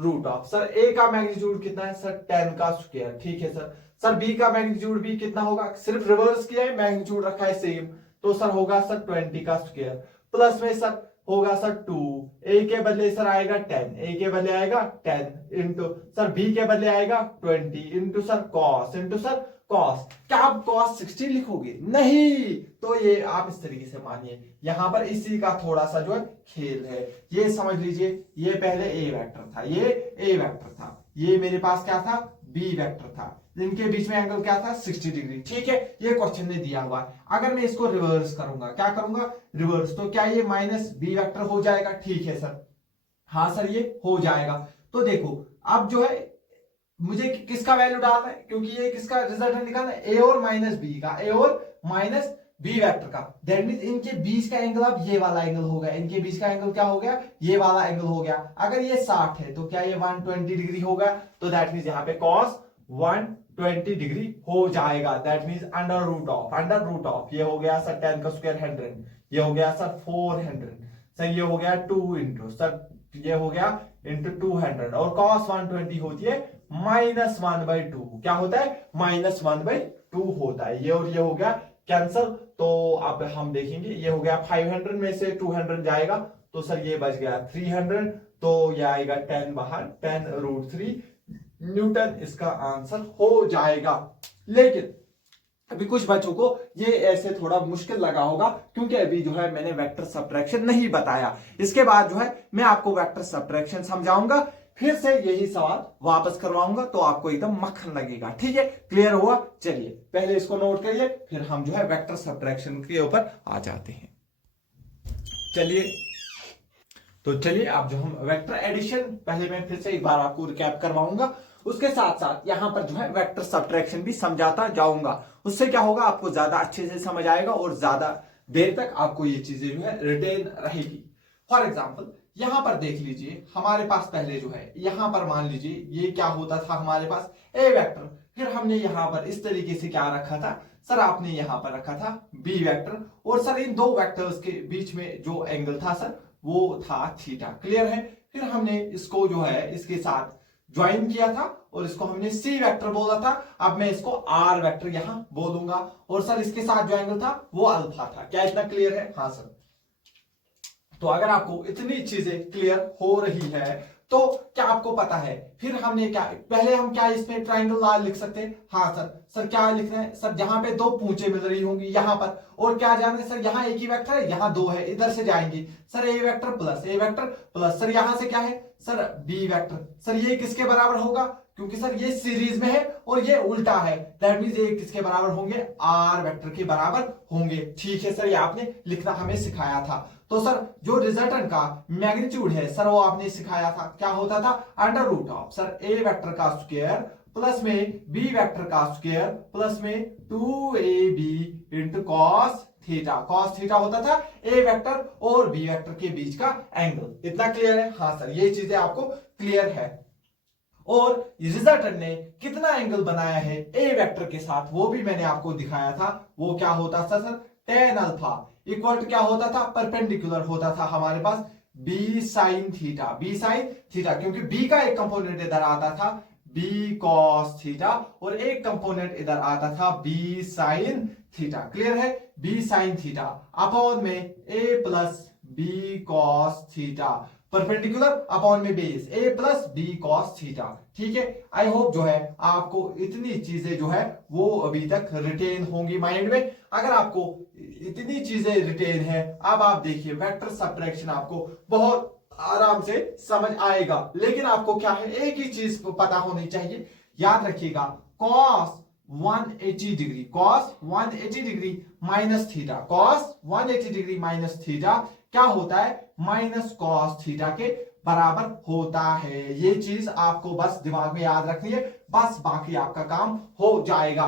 root of sir A का मैग्नीट्यूड कितना है सर 10 का स्क्वायर। ठीक है सर, सर बी का मैग्नीट्यूड भी कितना होगा, सिर्फ रिवर्स किया है, मैग्नीट्यूड रखा है सेम, तो सर होगा सर 20 का स्क्वायर प्लस में सर होगा सर 2, ए के बदले सर आएगा 10, ए के बदले आएगा 10 इंटू सर बी के बदले आएगा 20 into sir cos, into sir cos. क्या आप कॉस 60 लिखोगे? नहीं, तो ये आप इस तरीके से मानिए, यहां पर इसी का थोड़ा सा जो है खेल है। ये समझ लीजिए, ये पहले ए वेक्टर था, ये ए वेक्टर था, ये मेरे पास क्या था बी वेक्टर था, इनके बीच में एंगल क्या था 60 डिग्री। ठीक है, ये क्वेश्चन ने दिया हुआ है। अगर मैं इसको रिवर्स करूंगा, क्या करूंगा रिवर्स, तो क्या ये माइनस बी वेक्टर हो जाएगा? ठीक है सर, हाँ सर ये हो जाएगा। तो देखो अब जो है मुझे किसका वैल्यू डालना है, क्योंकि ये किसका रिजल्ट निकालना है, ए और माइनस बी का, ए और माइनस बी वेक्टर का। दैट मींस इनके बीच का एंगल अब ये वाला एंगल हो गया, इनके बीच का एंगल क्या हो गया, ये वाला एंगल हो गया। अगर ये 60 है तो क्या ये 120 डिग्री होगा, तो दैट मींस यहाँ पे कॉस 120 डिग्री हो जाएगा। That means under root of ये हो गया सर 10 का स्क्वायर 100, ये हो गया सर 400, सर ये हो गया 2 इंटू सर ये हो गया इंटू 200, और cos 120 होती है -1/2। क्या होता है -1/2 होता है। ये और ये हो गया कैंसल। तो अब हम देखेंगे, ये हो गया 500 में से 200 जाएगा तो सर ये बच गया 300, तो ये आएगा 10 बाहर, 10 रूट 3 न्यूटन इसका आंसर हो जाएगा। लेकिन अभी कुछ बच्चों को ये ऐसे थोड़ा मुश्किल लगा होगा, क्योंकि अभी जो है मैंने वेक्टर सब्ट्रैक्शन नहीं बताया। इसके बाद जो है मैं आपको वेक्टर सब्ट्रैक्शन समझाऊंगा, फिर से यही सवाल वापस करवाऊंगा, तो आपको एकदम मक्खन लगेगा। ठीक है, क्लियर हुआ? चलिए पहले इसको नोट करिए, फिर हम जो है वेक्टर सब्ट्रैक्शन के ऊपर आ जाते हैं। चलिए अब जो हम वेक्टर एडिशन, पहले मैं फिर से एक बार आपको रिकैप करवाऊंगा, उसके साथ साथ यहां पर जो है वेक्टर सब्ट्रैक्शन भी समझाता जाऊंगा। उससे क्या होगा, आपको ज्यादा अच्छे से समझ आएगा और ज्यादा देर तक आपको ये चीजें जो है रिटेन रहेगी। फॉर एग्जाम्पल यहां पर देख लीजिए, हमारे पास पहले जो है यहां पर मान लीजिए ये क्या होता था हमारे पास ए वेक्टर, फिर हमने यहां पर इस तरीके से क्या रखा था सर, आपने यहां पर रखा था बी वेक्टर, और सर इन दो वेक्टर्स के बीच में जो एंगल था सर वो था थीटा। क्लियर है? फिर हमने इसको जो है इसके साथ ज्वाइन किया था और इसको हमने सी वेक्टर बोला था। अब मैं इसको आर वेक्टर यहां बोलूंगा, और सर इसके साथ जो एंगल था वो अल्फा था। क्या इतना क्लियर है? हाँ सर। तो अगर आपको इतनी चीजें क्लियर हो रही है तो क्या आपको पता है फिर हमने क्या, पहले हम क्या इसमें ट्राइंगल लाल लिख सकते हैं? हाँ सर। सर क्या लिखना है सर, जहां पे दो पूंछे मिल रही होंगी यहां पर, और क्या जाना है सर, यहाँ एक ही वेक्टर है, यहाँ दो है, इधर से जाएंगे sir A vector plus sir यहां से क्या है सर बी वेक्टर। सर ये किसके बराबर होगा, क्योंकि सर ये सीरीज में है और ये उल्टा है, दैट मींस ये किसके बराबर होंगे, आर वेक्टर के बराबर होंगे। ठीक है सर, ये आपने लिखना हमें सिखाया था। तो सर जो रिजल्टेंट का मैग्नीट्यूड है सर वो आपने सिखाया था, क्या होता था under root of sir A vector का स्क्वायर प्लस में बी वेक्टर का स्क्वायर प्लस में 2ab into cos theta. Cos theta होता था ए वेक्टर और बी वेक्टर के बीच का एंगल। इतना क्लियर है? हाँ सर, ये चीजें आपको क्लियर है। और रिजल्टेंट ने कितना एंगल बनाया है ए वेक्टर के साथ, वो भी मैंने आपको दिखाया था। वो क्या होता था sir? Tan alpha equal to क्या होता था? परपेंडिकुलर होता था हमारे पास B sine theta. B sine theta, क्योंकि बी का एक कंपोनेंट इधर आता था बी कॉस थीटा और एक कंपोनेंट इधर आता था बी साइन थीटा। क्लियर है? बी साइन थीटा अपॉन में A plus B cos theta, perpendicular upon में base A plus B cos theta. ठीक है, आई होप जो है आपको इतनी चीजें जो है वो अभी तक रिटेन होंगी माइंड में। अगर आपको इतनी चीजें रिटेन है, अब आप देखिए वेक्टर सबट्रैक्शन आपको बहुत आराम से समझ आएगा। लेकिन आपको क्या है, एक ही चीज पता होनी चाहिए, याद रखिएगा cos 180 degree, cos 180 degree minus theta, cos 180 degree minus theta क्या होता है? माइनस cos थीटा के बराबर होता है। ये चीज आपको बस दिमाग में याद रखनी है, बस बाकी आपका काम हो जाएगा।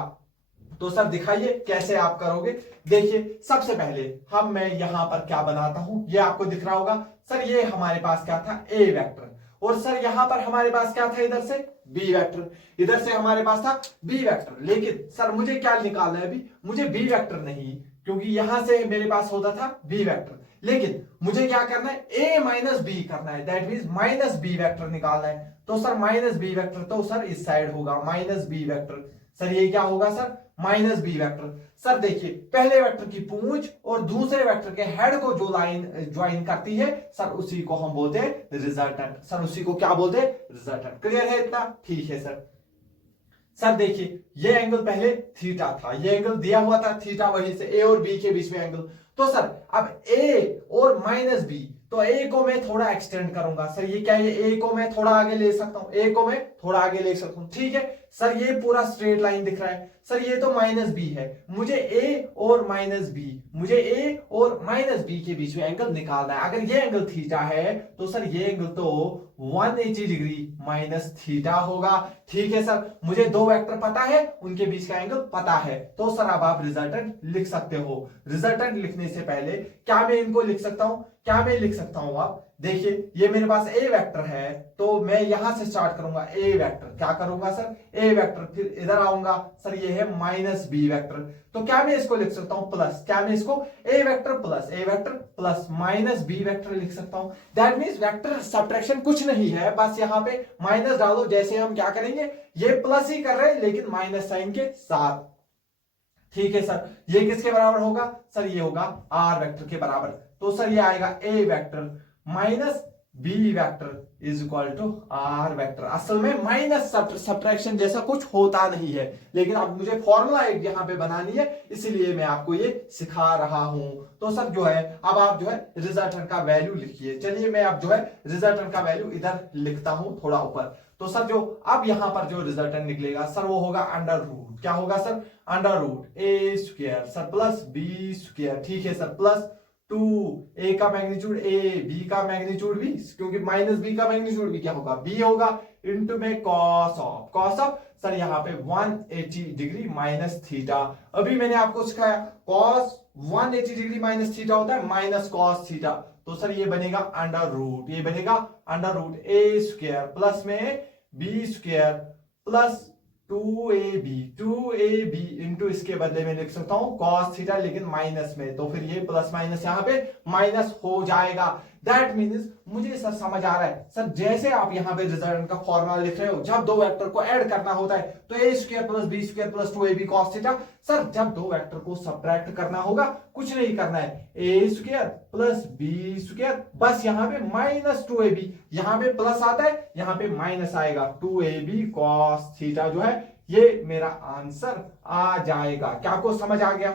तो सर दिखाइए कैसे आप करोगे। देखिए सबसे पहले मैं यहां पर क्या बनाता हूं, ये आपको दिख रहा होगा सर। ये हमारे पास क्या था? A vector. और सर यहां पर हमारे पास क्या था? इधर से बी वेक्टर, इधर से हमारे पास था बी वेक्टर। लेकिन सर मुझे क्या निकालना है अभी? मुझे बी वेक्टर नहीं, क्योंकि यहां से मेरे पास होता था बी वेक्टर। लेकिन मुझे क्या करना है? ए माइनस बी करना है, that means minus B vector निकालना है। तो सर माइनस बी वेक्टर तो सर इस साइड होगा, माइनस बी वेक्टर। सर ये क्या होगा सर? Minus B vector. सर देखिए पहले वेक्टर की पूंछ और दूसरे वेक्टर के हेड को जो लाइन ज्वाइन करती है सर, उसी को हम बोलते हैं रिजल्टेंट। सर उसी को क्या बोलते हैं? रिजल्टेंट। क्लियर है इतना? ठीक है सर। सर देखिए ये एंगल पहले थीटा था, ये एंगल दिया हुआ था थीटा, वहीं से ए और बी के बीच में एंगल। तो सर अब ए और माइनस बी, तो ए को मैं थोड़ा एक्सटेंड करूंगा। सर ये क्या है? ए को मैं थोड़ा आगे ले सकता हूं, ए को मैं थोड़ा आगे ले सकता हूं। ठीक है सर, ये पूरा स्ट्रेट लाइन दिख रहा है। सर ये तो माइनस बी है, मुझे ए और माइनस बी, मुझे ए और माइनस बी के बीच में एंगल निकालना है। अगर ये एंगल थीटा है तो सर ये एंगल तो 180 डिग्री माइनस थीटा होगा। ठीक है सर, मुझे दो वेक्टर पता है, उनके बीच का एंगल पता है। तो सर अब आप रिजल्टेंट लिख सकते हो। रिजल्टेंट लिखने से पहले क्या मैं इनको लिख सकता हूं? क्या मैं लिख सकता हूं? आप देखिए ये मेरे पास ए वेक्टर है, तो मैं यहां से स्टार्ट करूंगा ए वेक्टर। क्या करूंगा सर? ए वेक्टर, फिर इधर आऊंगा सर, ये है माइनस बी वेक्टर। तो क्या मैं इसको लिख सकता हूं? प्लस। क्या मैं इसको A vector plus minus B vector लिख सकता हूं। दैट मींस वेक्टर सब्ट्रैक्शन कुछ नहीं है, बस यहां पे माइनस डालो। जैसे हम क्या करेंगे, ये प्लस ही कर रहे हैं लेकिन माइनस साइन के साथ। ठीक है सर, ये किसके बराबर होगा? सर ये होगा आर वेक्टर के बराबर। तो सर ये आएगा A vector minus B vector is equal to R vector. असल में माइनस सब्ट्रैक्शन जैसा कुछ होता नहीं है, लेकिन अब मुझे फॉर्मूला एक यहां पे बनानी है, इसीलिए मैं आपको ये सिखा रहा हूं। तो सर जो है अब आप जो है रिजल्टेंट का वैल्यू लिखिए। चलिए मैं अब जो है रिजल्टेंट का वैल्यू इधर लिखता हूं थोड़ा ऊपर। तो सर जो अब यहां पर जो रिजल्टेंट निकलेगा सर वो होगा अंडर रूट। क्या होगा sir? Under root A square sir plus B square. ठीक है सर, प्लस 2 ए का मैग्नीट्यूड ए, बी का मैग्नीट्यूड बी, क्योंकि माइनस बी का मैग्नीट्यूड भी क्या होगा? बी होगा, इनटू में कॉस ऑफ सर यहाँ पे 180 डिग्री माइनस थीटा। अभी मैंने आपको सिखाया कॉस 180 डिग्री माइनस थीटा होता है माइनस कॉस थीटा। तो सर ये बनेगा अंडर रूट, ये बनेगा under root A square plus में B square plus 2ab into इसके बदले में लिख सकता हूं cos थीटा, लेकिन माइनस में। तो फिर ये प्लस माइनस यहां पे माइनस हो जाएगा। दैट मीन्स मुझे सर समझ आ रहा है सर, जैसे आप यहां पे रिजल्टेंट का फॉर्मूला लिख रहे हो, जब दो वेक्टर को ऐड करना होता है तो A square plus B square plus 2ab cos theta. Sir जब दो वेक्टर को सब्ट्रैक्ट करना होगा, कुछ नहीं करना है, ए स्क्वायर प्लस बी स्क्वायर, बस यहां पे माइनस 2ab, यहां पे प्लस आता है, यहां पे माइनस आएगा, 2ab cos थीटा जो है ये मेरा आंसर आ जाएगा। क्या आपको समझ आ गया?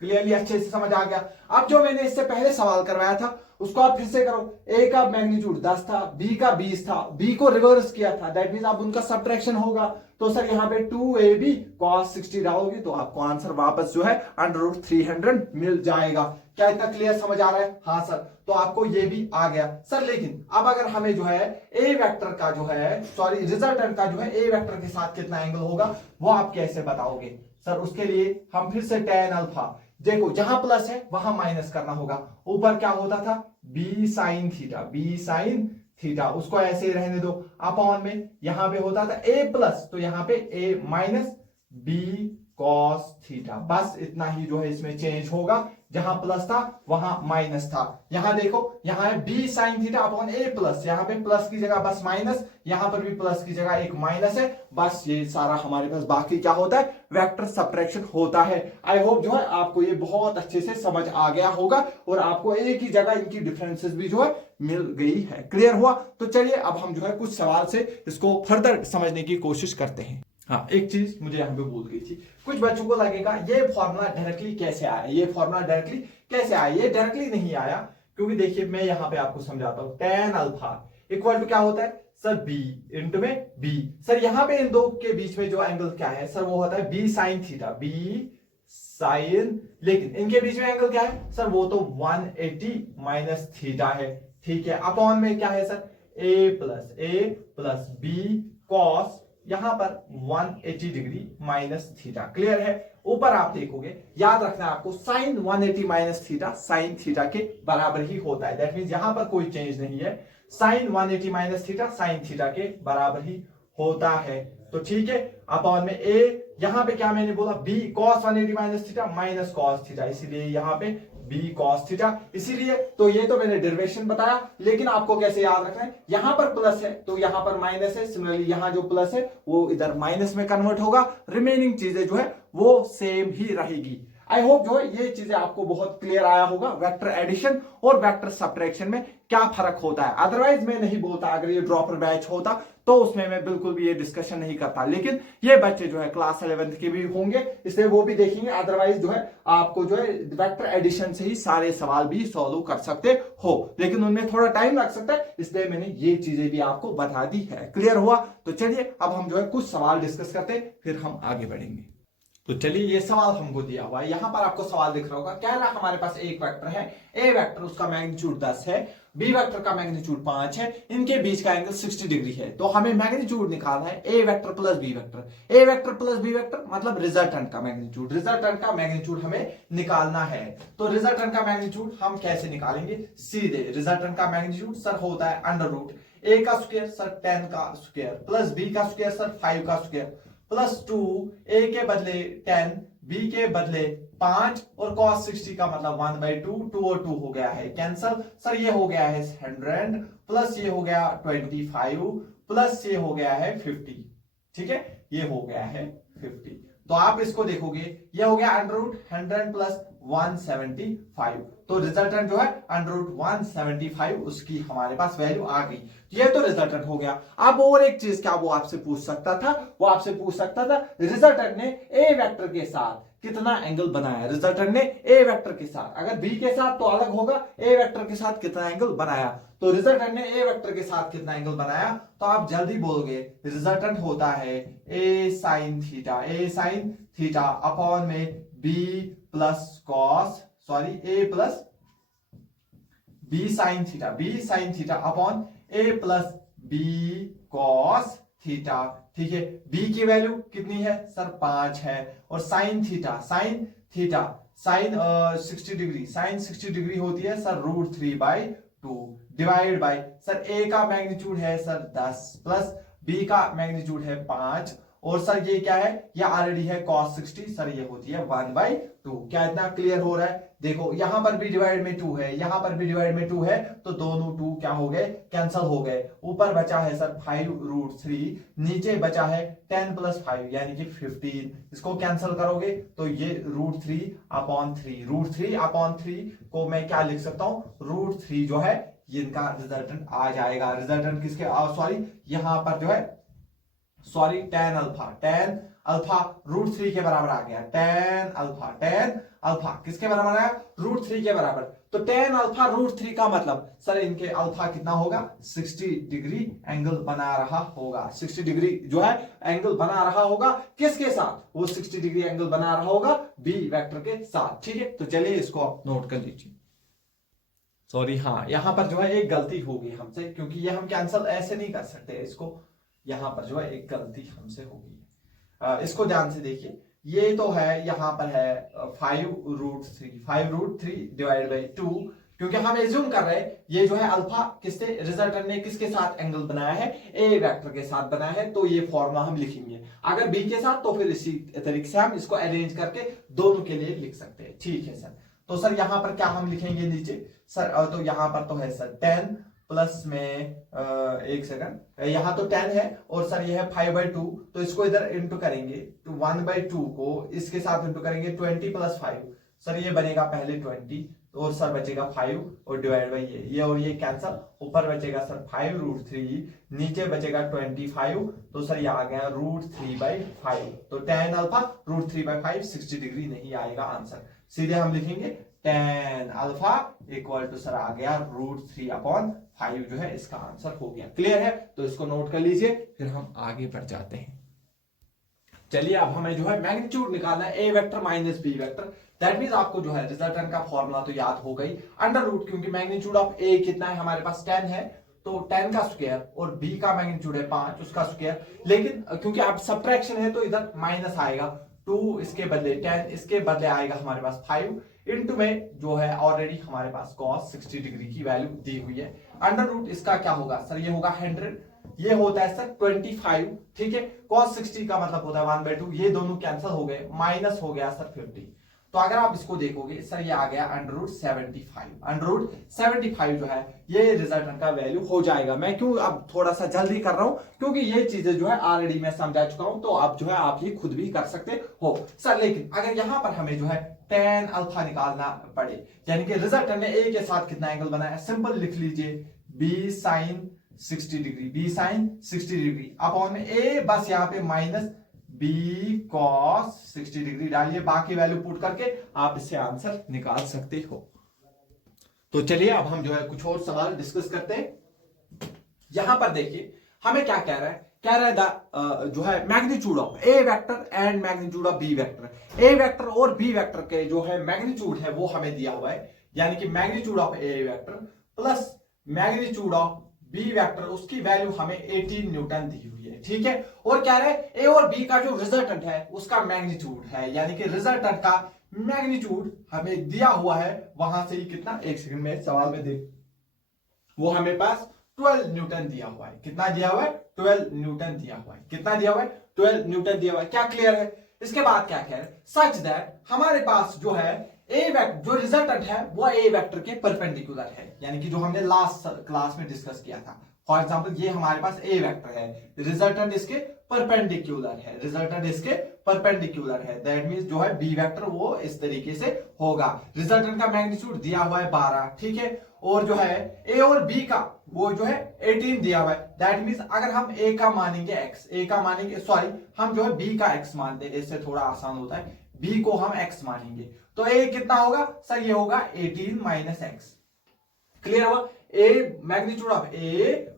क्लियरली अच्छे से समझ आ गया? अब जो मैंने इससे पहले सवाल करवाया था उसको आप फिर से करो। ए का मैग्नीट्यूड 10 था, बी का 20 था, बी को रिवर्स किया था, दैट मींस अब उनका सब्ट्रैक्शन होगा। तो सर यहाँ पे 2ab cos 60 डालोगे तो आपको आंसर वापस जो है √300 मिल जाएगा। क्या इतना क्लियर समझ आ रहा है? हाँ सर, तो आपको ये भी आ गया सर। लेकिन अब अगर हमें जो है ए वेक्टर का जो है रिजल्टेंट का जो है ए वेक्टर के साथ कितना एंगल होगा वो आप कैसे बताओगे? सर उसके लिए हम फिर से tan अल्फा, देखो जहां प्लस है वहां माइनस करना होगा। ऊपर क्या होता था, B sine theta, B sine theta, उसको ऐसे ही रहने दो। अपॉन में यहां पे होता था ए प्लस, तो यहां पे ए माइनस बी कॉस थीटा। बस इतना ही जो है इसमें चेंज होगा, जहां प्लस था वहां माइनस था। यहां देखो, यहां है B sine theta upon A plus, यहां पे प्लस की जगह बस माइनस, यहां पर भी प्लस की जगह एक माइनस है। बस ये सारा हमारे पास बाकी क्या होता है, वेक्टर सब्ट्रैक्शन होता है। आई होप जो है आपको ये बहुत अच्छे से समझ आ गया होगा और आपको एक ही जगह इनकी डिफरेंसेस भी जो है मिल गई है। क्लियर हुआ? तो चलिए अब हम जो है कुछ सवाल से इसको फर्दर समझने की कोशिश करते हैं। हाँ, एक चीज मुझे यहां पे भूल गई थी। कुछ बच्चों को लगेगा ये फॉर्मूला डायरेक्टली कैसे आया, ये फॉर्मूला डायरेक्टली कैसे आया। ये डायरेक्टली नहीं आया, क्योंकि देखिए मैं यहां पे आपको समझाता हूं। tan अल्फा इक्वल टू क्या होता है सर, b इंटू में b। सर यहाँ पे इन दो के बीच में जो एंगल क्या है सर, वो होता है b sine theta, b sine. लेकिन इनके बीच में एंगल क्या है सर, वो तो 180 माइनस थीटा है। ठीक है, अपॉन में क्या है sir, a plus b cos, यहां पर 180 डिग्री माइनस थीटा। क्लियर है? ऊपर आप देखोगे, याद रखना आपको, sine 180 minus theta sine theta के बराबर ही होता है। दैट मींस यहां पर कोई चेंज नहीं है, sine 180 minus theta sine theta के बराबर ही होता है। तो ठीक है, अपॉन में ए, यहां पे क्या मैंने बोला, B cos 180 minus theta minus cos theta, इसीलिए यहां पे बी कॉस थीटा। इसीलिए तो ये तो मैंने डेरिवेशन बताया, लेकिन आपको कैसे याद रखना है, यहां पर प्लस है तो यहां पर माइनस है, सिमिलरली यहां जो प्लस है वो इधर माइनस में कन्वर्ट होगा। रिमेनिंग चीजें जो है वो सेम ही रहेगी। आई होप जो है ये चीजें आपको बहुत क्लियर आया होगा, वेक्टर एडिशन और वेक्टर सब्ट्रैक्शन में क्या फर्क होता है। अदरवाइज मैं नहीं बोलता, अगर ये ड्रॉपर बैच होता तो उसमें मैं बिल्कुल भी ये डिस्कशन नहीं करता, लेकिन ये बच्चे जो है क्लास 11th के भी होंगे, इसलिए वो भी देखेंगे। अदरवाइज जो है आपको जो है वेक्टर एडिशन से ही सारे सवाल भी सॉल्व कर सकते हो, लेकिन उनमें थोड़ा टाइम लग सकता है, इसलिए मैंने ये चीजें भी आपको बता दी है। क्लियर हुआ? तो चलिए अब हम जो है कुछ सवाल डिस्कस करते हैं, फिर हम आगे बढ़ेंगे। तो चलिए, ये सवाल हमको दिया हुआ है, यहां पर आपको सवाल दिख रहा होगा। कह रहा हमारे पास एक वेक्टर है, ए वेक्टर उसका मैग्नीट्यूड 10 है, बी वेक्टर का मैग्नीट्यूड 5 है, इनके बीच का एंगल 60 डिग्री है। तो हमें मैग्नीट्यूड निकालना है A vector plus B vector. A vector plus B vector मतलब रिजल्टेंट का मैग्नीट्यूड, रिजल्टेंट का मैग्नीट्यूड हमें निकालना है। तो रिजल्टेंट का मैग्नीट्यूड हम कैसे निकालेंगे, सीधे रिजल्टेंट का मैग्नीट्यूड सर होता है अंडर रूट ए का स्क्वायर सर 10 का स्क्वायर प्लस बी का स्क्वायर सर 5 का स्क्वायर प्लस 2, ए के बदले 10, बी के बदले 5 और cos 60 का मतलब 1/2, 2 और 2 हो गया है कैंसल। सर ये हो गया है 100 प्लस ये हो गया 25 प्लस ये हो गया है 50। ठीक है, ये हो गया है 50। तो आप इसको देखोगे, ये हो गया अंडर रूट 100 प्लस 175। तो रिजल्टेंट जो है अंडर रूट 175, उसकी हमारे पास वैल्यू आ गई। ये तो रिजल्टेंट हो गया। अब और एक चीज क्या वो आपसे पूछ सकता था, वो आपसे पूछ सकता था रिजल्टेंट ने ए वेक्टर के साथ कितना एंगल बनाया। रिजल्टेंट ने ए वेक्टर के साथ, अगर बी के साथ तो अलग होगा, ए वेक्टर के साथ कितना एंगल बनाया। तो रिजल्टेंट ने ए वेक्टर के साथ कितना एंगल बनाया, तो आप जल्दी बोलोगे रिजल्टेंट होता है A sine theta, A sine theta upon में B plus cos, sorry A plus B sine theta, B sine theta upon A plus B cos theta. ठीक है, बी की वैल्यू कितनी है सर 5 है, और sine theta, sine theta sine 60 degree, sine 60 degree होती है sir √3/2 divide by sir A का मैग्नीट्यूड है सर 10 प्लस बी का मैग्नीट्यूड है 5, और सर ये क्या है, ये ऑलरेडी है cos 60, सर ये होती है 1/2। क्या इतना क्लियर हो रहा है? देखो यहां पर भी डिवाइड में 2 है, यहां पर भी डिवाइड में 2 है, तो दोनों 2 क्या हो गए, कैंसल हो गए। ऊपर बचा है सर 5√3, नीचे बचा है 10 प्लस 5 यानी कि 15। इसको कैंसल करोगे तो ये √3/3, √3/3 को मैं क्या लिख सकता हूं, √3 जो है ये इनका रिजल्टेंट आ जाएगा। रिजल्टेंट किसके, सॉरी यहां पर जो है, सॉरी tan अल्फा √3 के बराबर आ गया। tan अल्फा किसके बराबर आया, √3 के बराबर। तो tan अल्फा √3 का मतलब सर इनके अल्फा कितना होगा, 60 डिग्री एंगल बना रहा होगा। 60 डिग्री जो है एंगल बना रहा होगा, किसके साथ, वो 60 डिग्री एंगल बना रहा होगा बी वेक्टर के साथ। ठीक है, तो चलिए इसको आप नोट कर लीजिए। सॉरी हाँ, यहां पर जो है एक गलती हो गई हमसे, क्योंकि ये हम कैंसल ऐसे नहीं कर सकते इसको, यहां पर जो है एक गलती हमसे होगी। इसको ध्यान से देखिए, ये तो है, यहाँ पर है 5√3 डिवाइड बाई 2, क्योंकि हम एज्यूम कर रहे हैं ये जो है अल्फा किससे, रिजल्टेंट ने किसके साथ एंगल बनाया है, ए वेक्टर के साथ बनाया है, तो ये फॉर्मूला हम लिखेंगे। अगर बी के साथ तो फिर इसी तरीके से हम इसको अरेंज करके दोनों के लिए लिख सकते हैं। ठीक है सर, तो सर यहां पर क्या हम लिखेंगे नीचे सर, तो यहां पर तो है सर 10 प्लस में एक सेकंड, यहाँ तो 10 है और सर ये है 5/2, तो इसको इधर इंटू करेंगे, तो 1/2 को इसके साथ इंटू करेंगे 20 + 5, सर ये बनेगा पहले 20, तो और सर बचेगा 5 और डिवाइड बाई ये और ये कैंसल, ऊपर बचेगा सर 5√3, नीचे बचेगा 25, तो सर ये आ गया √3/5, तो tan अल्फा √3/5 60 डिग्री नहीं आएगा आंसर, सीधे हम लिखेंगे tan alpha equal to sir आ गया √3/5 जो है इसका आंसर हो गया। क्लियर है, तो इसको नोट कर लीजिए, फिर हम आगे बढ़ जाते हैं। चलिए अब हमें जो है मैग्नीट्यूड निकालना है, A vector minus B vector, that means आपको जो है रिजल्टेंट का फॉर्मूला तो याद हो गई, अंडर रूट, क्योंकि मैग्नीट्यूड ऑफ ए कितना है हमारे पास 10 है, तो 10 का स्क्वायर, और बी का मैग्नीट्यूड है 5 उसका स्क्वायर, लेकिन क्योंकि अब सब्ट्रैक्शन है तो इधर माइनस आएगा, 2 इसके बदले 10, इसके बदले आएगा हमारे पास 5, इनटू में जो है ऑलरेडी हमारे पास cos 60 डिग्री की वैल्यू दी हुई है, अंडर रूट इसका क्या होगा सर, ये होगा 100, ये होता है सर 25, ठीक है, cos 60 का मतलब होता है 1/2, ये दोनों कैंसिल हो गए, माइनस हो गया सर 50, तो अगर आप इसको देखोगे सर ये आ गया √75 जो है ये रिजल्टेंट का वैल्यू हो जाएगा। मैं क्यों अब थोड़ा सा जल्दी कर रहा हूं, क्योंकि ये चीजें जो है ऑलरेडी मैं समझा चुका हूं, तो अब जो है आप ये खुद भी कर सकते हो सर। लेकिन अगर यहां पर हमें जो है tan अल्फा निकालना पड़े, यानी कि रिजल्टेंट ने ए के साथ कितना एंगल बनाया, सिंपल लिख लीजिए b sin 60 डिग्री अपॉन ए, बस यहाँ पे माइनस b cos 60 डिग्री डालिए, बाकी वैल्यू पुट करके आप इससे आंसर निकाल सकते हो। तो चलिए अब हम जो है कुछ और सवाल डिस्कस करते हैं। यहां पर देखिए हमें क्या कह रहा है, जो है magnitude of A vector and magnitude of B vector, A vector और बी वेक्टर के जो है मैग्नीट्यूड है वो हमें दिया हुआ है, यानी कि magnitude of A vector plus magnitude of B vector, उसकी वैल्यू हमें 18 न्यूटन दी हुई है, ठीक है, और क्या रहे ए और बी का जो रिजल्टेंट है उसका मैग्नीट्यूड है, यानी कि रिजल्टेंट का मैग्नीट्यूड हमें दिया हुआ है, वहां से ही कितना, एक सेकंड में सवाल में देख, वो हमें पास 12 न्यूटन दिया हुआ है, कितना दिया हुआ है 12 न्यूटन दिया हुआ है, कितना दिया हुआ है 12 न्यूटन दिया हुआ है, क्या क्लियर है। इसके बाद क्या कह रहे हैं, सच दैट हमारे पास जो है ए वेक्टर जो रिजल्टेंट है वो ए वेक्टर के परपेंडिकुलर है, यानी कि जो हमने लास्ट क्लास में डिस्कस किया था, फॉर एग्जांपल ये हमारे पास ए वेक्टर है, रिजल्टेंट इसके परपेंडिकुलर है, दैट मींस जो है बी वेक्टर वो इस तरीके से होगा, रिजल्टेंट का मैग्नीट्यूड दिया हुआ है 12, ठीक है, और जो है ए और बी का वो जो है 18 दिया हुआ है, दैट मींस अगर हम ए का मानेंगे x, हम जो है बी का x मानते हैं, इससे थोड़ा आसान होता है, बी को हम x मानेंगे, तो a कितना होगा सर, ये होगा 18 - x, क्लियर हुआ। a magnitude of a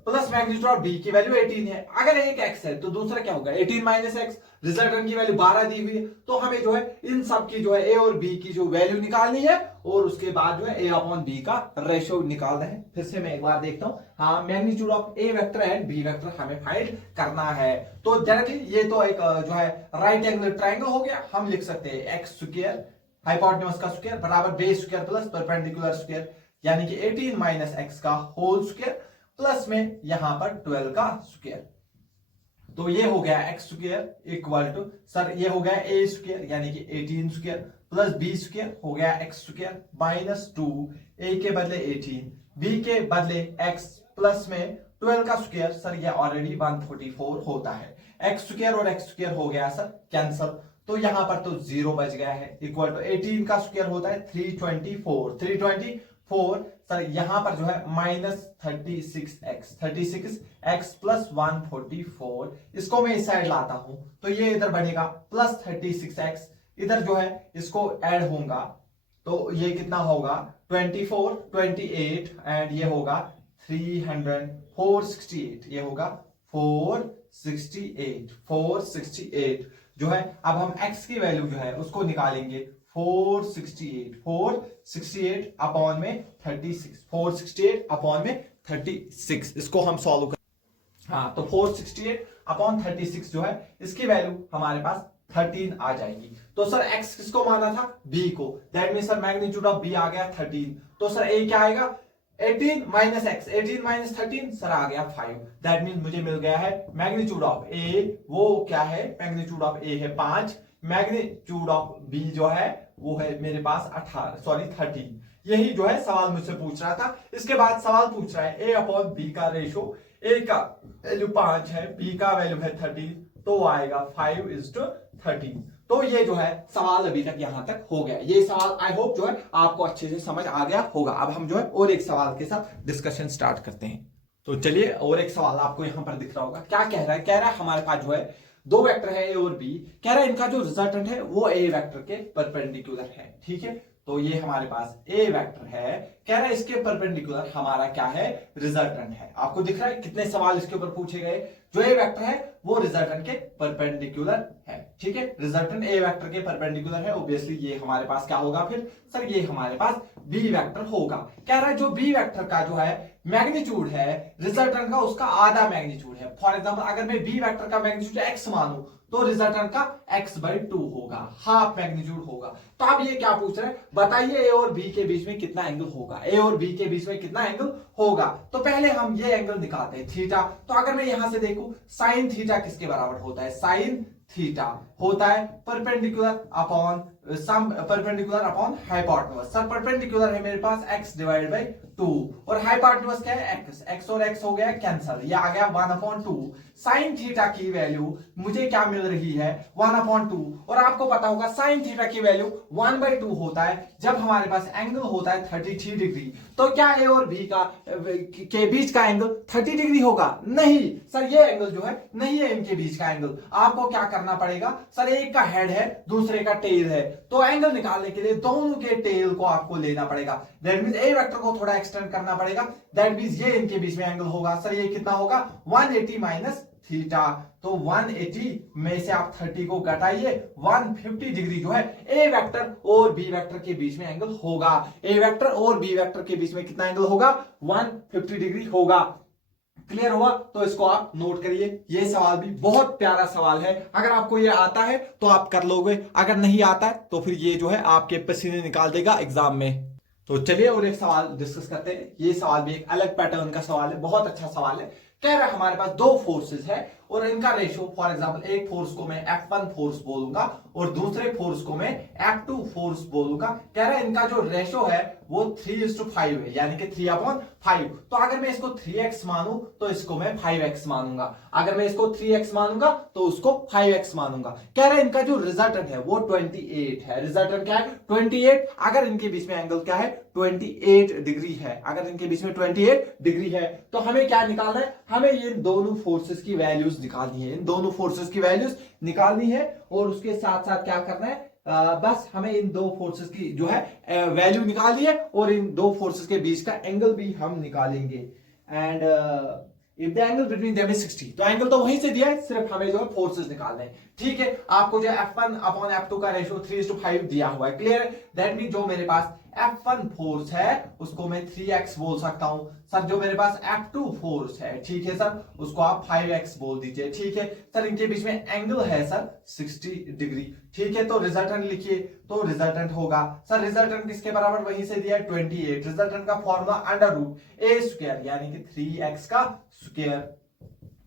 plus magnitude of b की वैल्यू 18 है, अगर एक x है तो दूसरा क्या होगा 18 - x, रिजल्टेंट की वैल्यू 12 दी हुई है, तो हमें जो है इन सब की जो है a और b की जो वैल्यू निकालनी है, और उसके बाद जो है a अपॉन b का रेशियो निकालना है। फिर से मैं एक बार देखता हूं, हाँ, magnitude of a vector and b vector हमें फाइंड करना है, तो डायरेक्टली ये तो एक जो है राइट एंगल ट्राइंगल हो गया, हम लिख सकते हैं x स्क्वायर हाइपोटेन्यूज का स्क्वायर बराबर base square plus perpendicular square, यानी कि 18 - x का होल स्क्वायर प्लस में यहां पर 12 का स्क्वायर, तो ये हो गया x square equal to sir ये हो गया a स्क्वायर यानी कि 18 स्क्वायर प्लस b स्क्वायर हो गया x स्क्वायर माइनस 2, a के बदले 18, b के बदले x प्लस में 12 का स्क्वायर, सर ये ऑलरेडी 144 होता है, x स्क्वायर और x स्क्वायर हो गया सर कैंसल, तो यहां पर तो 0 बच गया है, इक्वल टू 18 का स्क्वायर होता है 324 सर यहां पर जो है -36x प्लस 144, इसको मैं इस साइड लाता हूं तो ये इधर बनेगा प्लस 36x, इधर जो है इसको ऐड होगा तो ये कितना होगा 28 एंड ये होगा 468, ये होगा 468 जो है। अब हम x की वैल्यू जो है उसको निकालेंगे 468 अपॉन में 36, इसको हम सॉल्व कर, हाँ, तो 468 अपॉन 36 जो है इसकी वैल्यू हमारे पास 13 आ जाएगी। तो सर x किसको माना था, b को, that mean sir magnitude of b आ गया 13। तो सर a क्या आएगा 18 माइनस एक्स, 18 माइनस 13 सर आ गया 5। दैट मीन मुझे मिल गया है मैग्नीट्यूड ऑफ a, वो क्या है, मैग्नीट्यूड ऑफ a है 5, मैग्नीट्यूड ऑफ b जो है वो है मेरे पास 13। यही जो है सवाल मुझसे पूछ रहा था। इसके बाद सवाल पूछ रहा है a अपॉन b का रेशो, a का वैल्यू 5 है, b का वैल्यू है 13, तो आएगा 5:13। तो ये जो है सवाल अभी तक यहां तक हो गया। ये सवाल आई होप जो है आपको अच्छे से समझ आ गया होगा। अब हम जो है और एक सवाल के साथ डिस्कशन स्टार्ट करते हैं। तो चलिए और एक सवाल आपको यहां पर दिख रहा होगा। क्या कह रहा है, कह रहा है हमारे पास जो है दो वेक्टर है ए और बी, कह रहा है इनका जो रिजल्टेंट है वो ए वेक्टर के परपेंडिकुलर है। ठीक है, तो ये हमारे पास ए वेक्टर है, कह रहा है इसके परपेंडिकुलर हमारा क्या है, रिजल्टेंट है। आपको दिख रहा है कितने सवाल इसके ऊपर पूछे गए। जो ए वेक्टर है वो रिजल्टेंट के परपेंडिकुलर है। ठीक है, रिजल्टेंट ए वेक्टर के परपेंडिकुलर है, ऑब्वियसली ये हमारे पास क्या होगा फिर सर, ये हमारे पास बी वेक्टर होगा। कह रहा है जो बी वेक्टर का जो है मैग्नीट्यूड है रिजल्टेंट का, उसका आधा मैग्नीट्यूड है। फॉर एग्जांपल अगर मैं बी वेक्टर का मैग्नीट्यूड एक्स मानूं तो रिजल्टेंट का x/2 होगा, हाफ मैग्नीट्यूड होगा। तो अब ये क्या पूछ रहे हैं, बताइए ए और बी के बीच में कितना एंगल होगा, ए और बी के बीच में कितना एंगल होगा। तो पहले हम ये एंगल निकालते हैं थीटा। तो अगर मैं यहां से देखूं साइन थीटा किसके बराबर होता है, साइन थीटा होता है perpendicular upon perpendicular upon hypotenuse. Sir perpendicular है मेरे पास x/2 और हाइपोटेन्यूज क्या है x और x हो गया कैंसिल, ये आ गया 1/2। साइन थीटा की वैल्यू मुझे क्या मिल रही है 1/2, और आपको पता होगा साइन थीटा की वैल्यू 1/2 होता है जब हमारे पास एंगल होता है 33 डिग्री। तो क्या ए और बी के बीच का एंगल 30 डिग्री होगा? नहीं सर, ये एंगल जो है नहीं है इनके बीच का एंगल। आपको क्या करना पड़ेगा सर, एक का हेड है दूसरे का टेल है, तो एंगल निकालने के लिए दोनों के टेल को आपको लेना पड़ेगा। दैट मींस ए वेक्टर को थोड़ा एक्सटेंड करना पड़ेगा। दैट मींस ये इनके बीच में एंगल होगा सर, ये कितना होगा 180 माइनस थीटा। तो 180 में से आप 30 को घटाइए, 150 डिग्री जो है ए वेक्टर और बी वेक्टर के बीच में एंगल होगा। ए वेक्टर और बी वेक्टर के बीच में कितना एंगल होगा 150 डिग्री होगा। क्लियर हुआ? तो इसको आप नोट करिए। ये सवाल भी बहुत प्यारा सवाल है, अगर आपको ये आता है तो आप कर लोगे, अगर नहीं आता है तो फिर ये जो है आपके पसीने निकाल देगा एग्जाम में। तो चलिए और एक सवाल डिस्कस करते हैं। ये सवाल भी एक अलग पैटर्न का सवाल है, बहुत अच्छा सवाल है। कह रहा है हमारे पास दो फोर्सेस है और इनका रेशियो, फॉर एग्जांपल एक फोर्स को मैं F1 फोर्स बोलूंगा और दूसरे फोर्स को मैं F2 फोर्स बोलूंगा। कह रहा है इनका जो रेशियो है वो 3:5 है, यानी कि 3/5। तो अगर मैं इसको 3x मानूं तो इसको मैं 5x मानूंगा, अगर मैं इसको 3x मानूंगा तो उसको 5x मानूंगा। कह रहे हैं इनका जो रिजल्टेंट है वो 28 है। रिजल्टेंट क्या है 28। अगर इनके बीच में एंगल क्या है 28 डिग्री है, अगर इनके बीच में 28 डिग्री है तो हमें क्या निकालना है, हमें इन दोनों फोर्सेस की वैल्यूज निकालनी है, इन दोनों फोर्सेस की वैल्यूज निकालनी है। और उसके साथ साथ क्या करना है, बस हमें इन दो फोर्सेस की जो है वैल्यू निकालनी है और इन दो फोर्सेस के बीच का एंगल भी हम निकालेंगे। And if the angle between them is 60, तो एंगल तो वहीं से दिया है, सिर्फ हमें जो है फोर्सेस निकालने हैं। ठीक है, आपको जो है F1 अपॉन F2 का रेशियो 3:5 दिया हुआ है। क्लियर? दैट मीन जो मेरे पास F1 फोर्स है उसको मैं 3x बोल सकता हूं सर, जो मेरे पास F2 फोर्स है, ठीक है सर, उसको आप 5x बोल दीजिए। ठीक है सर, इनके बीच में एंगल है सर 60 डिग्री। ठीक है, तो रिजल्टेंट लिखिए। तो रिजल्टेंट होगा सर, रिजल्टेंट किसके बराबर वहीं से दिया है 28। रिजल्टेंट का फॉर्मूला √a² यानी कि 3x का स्क्वायर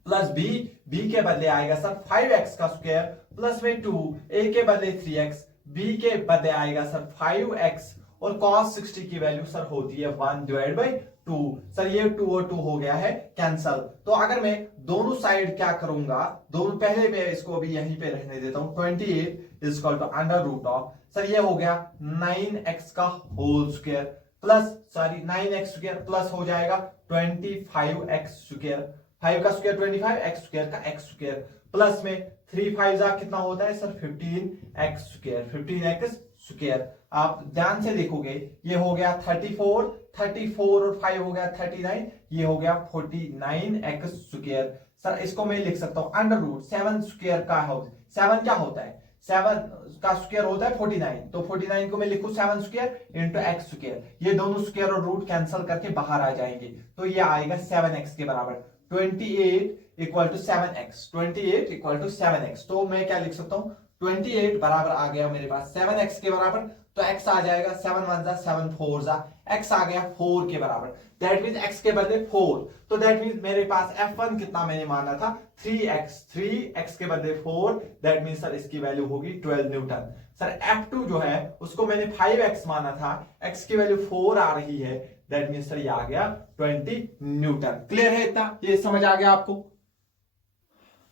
प्लस b के बदले आएगा सर 5x का स्क्वायर प्लस में 2, a के बदले 3x, b के बदले आएगा सर 5x और cos 60 की वैल्यू सर होती है 1/2। सर ये 2 और 2 हो गया है कैंसल। तो अगर मैं दोनों साइड क्या करूंगा, दोनों पहले पे इसको अभी यहीं पे रहने देता हूं, 28 इज इक्वल टू √, सर ये हो गया 9x का whole square plus 9x square plus हो जाएगा 25x स्क्वायर, 5 का स्क्वायर 25, x स्क्वायर का x स्क्वायर प्लस में 3 5 कितना होता है sir 15x square, 15x square. आप ध्यान से देखोगे ये हो गया 34 और 5 हो गया 39, ये हो गया 49x स्क्वायर। सर इसको मैं लिख सकता हूं √7 स्क्वायर का होता है, 7 क्या होता है 7 का स्क्वायर होता है 49, तो 49 को मैं लिखूं 7 स्क्वायर इंटू x स्क्वायर, ये दोनों स्क्वायर और रूट कैंसिल करके बाहर आ जाएंगे, तो ये आएगा 7x के बराबर। 28 equal to 7x, 28 equal to 7x, तो मैं क्या लिख सकता हूं 28 बराबर आ गया मेरे पास 7x के बराबर, तो x आ जाएगा 7 1 जा 7 4 जा, x आ गया 4 के बराबर, दैट मींस x के बदले 4, तो दैट मींस मेरे पास f1 कितना मैंने माना था 3x के बदले 4, दैट मींस सर इसकी वैल्यू होगी 12 न्यूटन। सर f2 जो है उसको मैंने 5x माना था, x की वैल्यू 4 आ रही है, दैट मींस सर ये आ गया 20 न्यूटन। क्लियर है इतना, ये समझ आ गया आपको?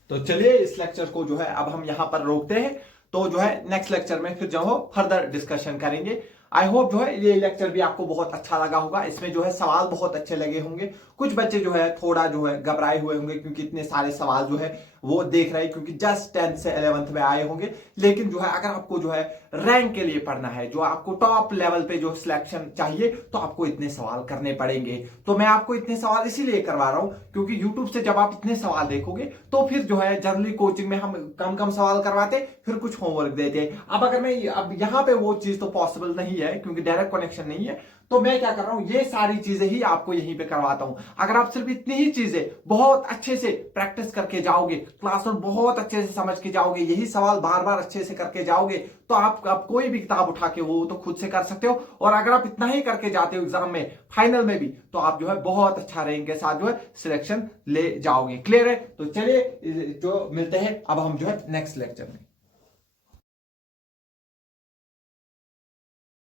तो चलिए इस लेक्चर को जो है अब हम यहां पर रोकते हैं, तो जो है नेक्स्ट लेक्चर में फिर जो हो फर्दर डिस्कशन करेंगे। आई होप जो है ये लेक्चर भी आपको बहुत अच्छा लगा होगा, इसमें जो है सवाल बहुत अच्छे लगे होंगे। कुछ बच्चे जो है थोड़ा जो है घबराए हुए होंगे क्योंकि इतने सारे सवाल जो है वो देख रहे हैं, क्योंकि जस्ट 10th से 11th में आए होंगे। लेकिन जो है अगर आपको जो है रैंक के लिए पढ़ना है, जो आपको टॉप लेवल पे जो सिलेक्शन चाहिए, तो आपको इतने सवाल करने पड़ेंगे। तो मैं आपको इतने सवाल इसीलिए करवा रहा हूं क्योंकि यूट्यूब से जब आप इतने सवाल देखोगे तो फिर जो है जनरली कोचिंग में हम कम कम सवाल करवाते, फिर कुछ होमवर्क देते। अब अगर मैं अब यहाँ पे वो चीज तो पॉसिबल नहीं है क्योंकि डायरेक्ट कनेक्शन नहीं है, तो मैं क्या कर रहा हूं, ये सारी चीजें ही आपको यहीं पे करवाता हूं। अगर आप सिर्फ इतनी ही चीजें बहुत अच्छे से प्रैक्टिस करके जाओगे, क्लास में बहुत अच्छे से समझ के जाओगे, यही सवाल बार बार अच्छे से करके जाओगे, तो आप कोई भी किताब उठा के वो तो खुद से कर सकते हो। और अगर आप इतना ही करके जाते हो एग्जाम में, फाइनल में भी, तो आप जो है बहुत अच्छा रैंक के साथ जो है सिलेक्शन ले जाओगे। क्लियर है? तो चलिए जो मिलते हैं अब हम जो है नेक्स्ट लेक्चर में।